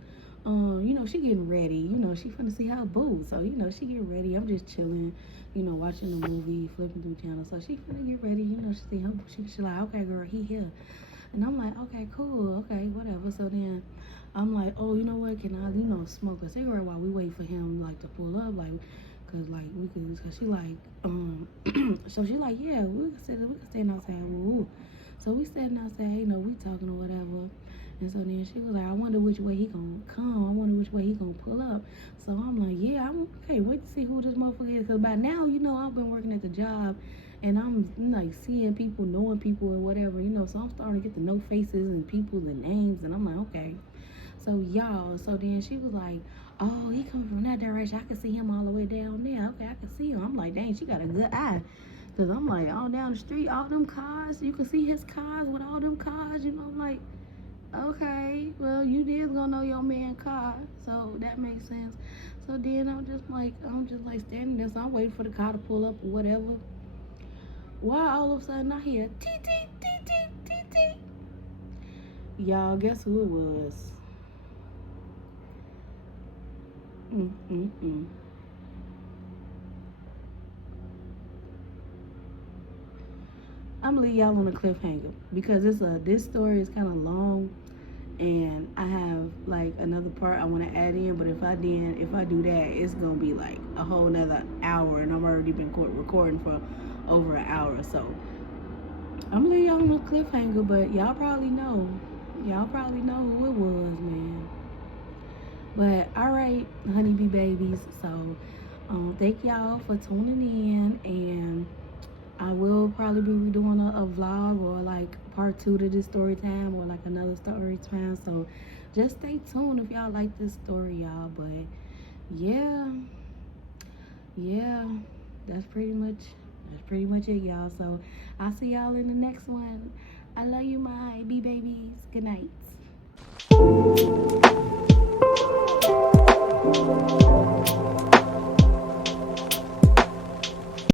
she getting ready, she finna see her boo. So, she getting ready. I'm just chilling, watching the movie, flipping through channels. So she finna get ready, she see her boo. She like, okay, girl, he here. And I'm like, okay, cool, okay, whatever. So then I'm like, oh, you know what, can I, smoke a cigarette while we wait for him, like, to pull up, like, cause, like, cause she, like, so she, like, yeah, we can stand outside, woo. So we standing outside, we talking or whatever. And so then she was like, I wonder which way he gonna come. I wonder which way he gonna pull up. So I'm like, yeah, okay, wait to see who this motherfucker is. Cause by now, I've been working at the job, and I'm like seeing people, knowing people and whatever, so I'm starting to get to know faces and people and names, and I'm like, okay. So then she was like, oh, he coming from that direction. I can see him all the way down there. Okay, I can see him. I'm like, dang, she got a good eye. Cause I'm like, all down the street, all them cars, you can see his cars with all them cars, I'm like, okay, well, you did gonna know your man car, so that makes sense. So then I'm just like standing there, so I'm waiting for the car to pull up or whatever. Why all of a sudden I hear tee. Y'all, guess who it was? I'm gonna leave y'all on a cliffhanger because this story is kind of long, and I have like another part I want to add in. But if I do that, it's gonna be like a whole nother hour, and I've already been recording for over an hour. So I'm gonna leave y'all on a cliffhanger, but y'all probably know. Y'all probably know who it was, man. But all right, honeybee babies. So thank y'all for tuning in, and I will probably be doing a vlog or like part 2 to this story time or like another story time. So just stay tuned if y'all like this story, y'all. But yeah, yeah, that's pretty much it, y'all. So I'll see y'all in the next one. I love you, my bee babies. Good night.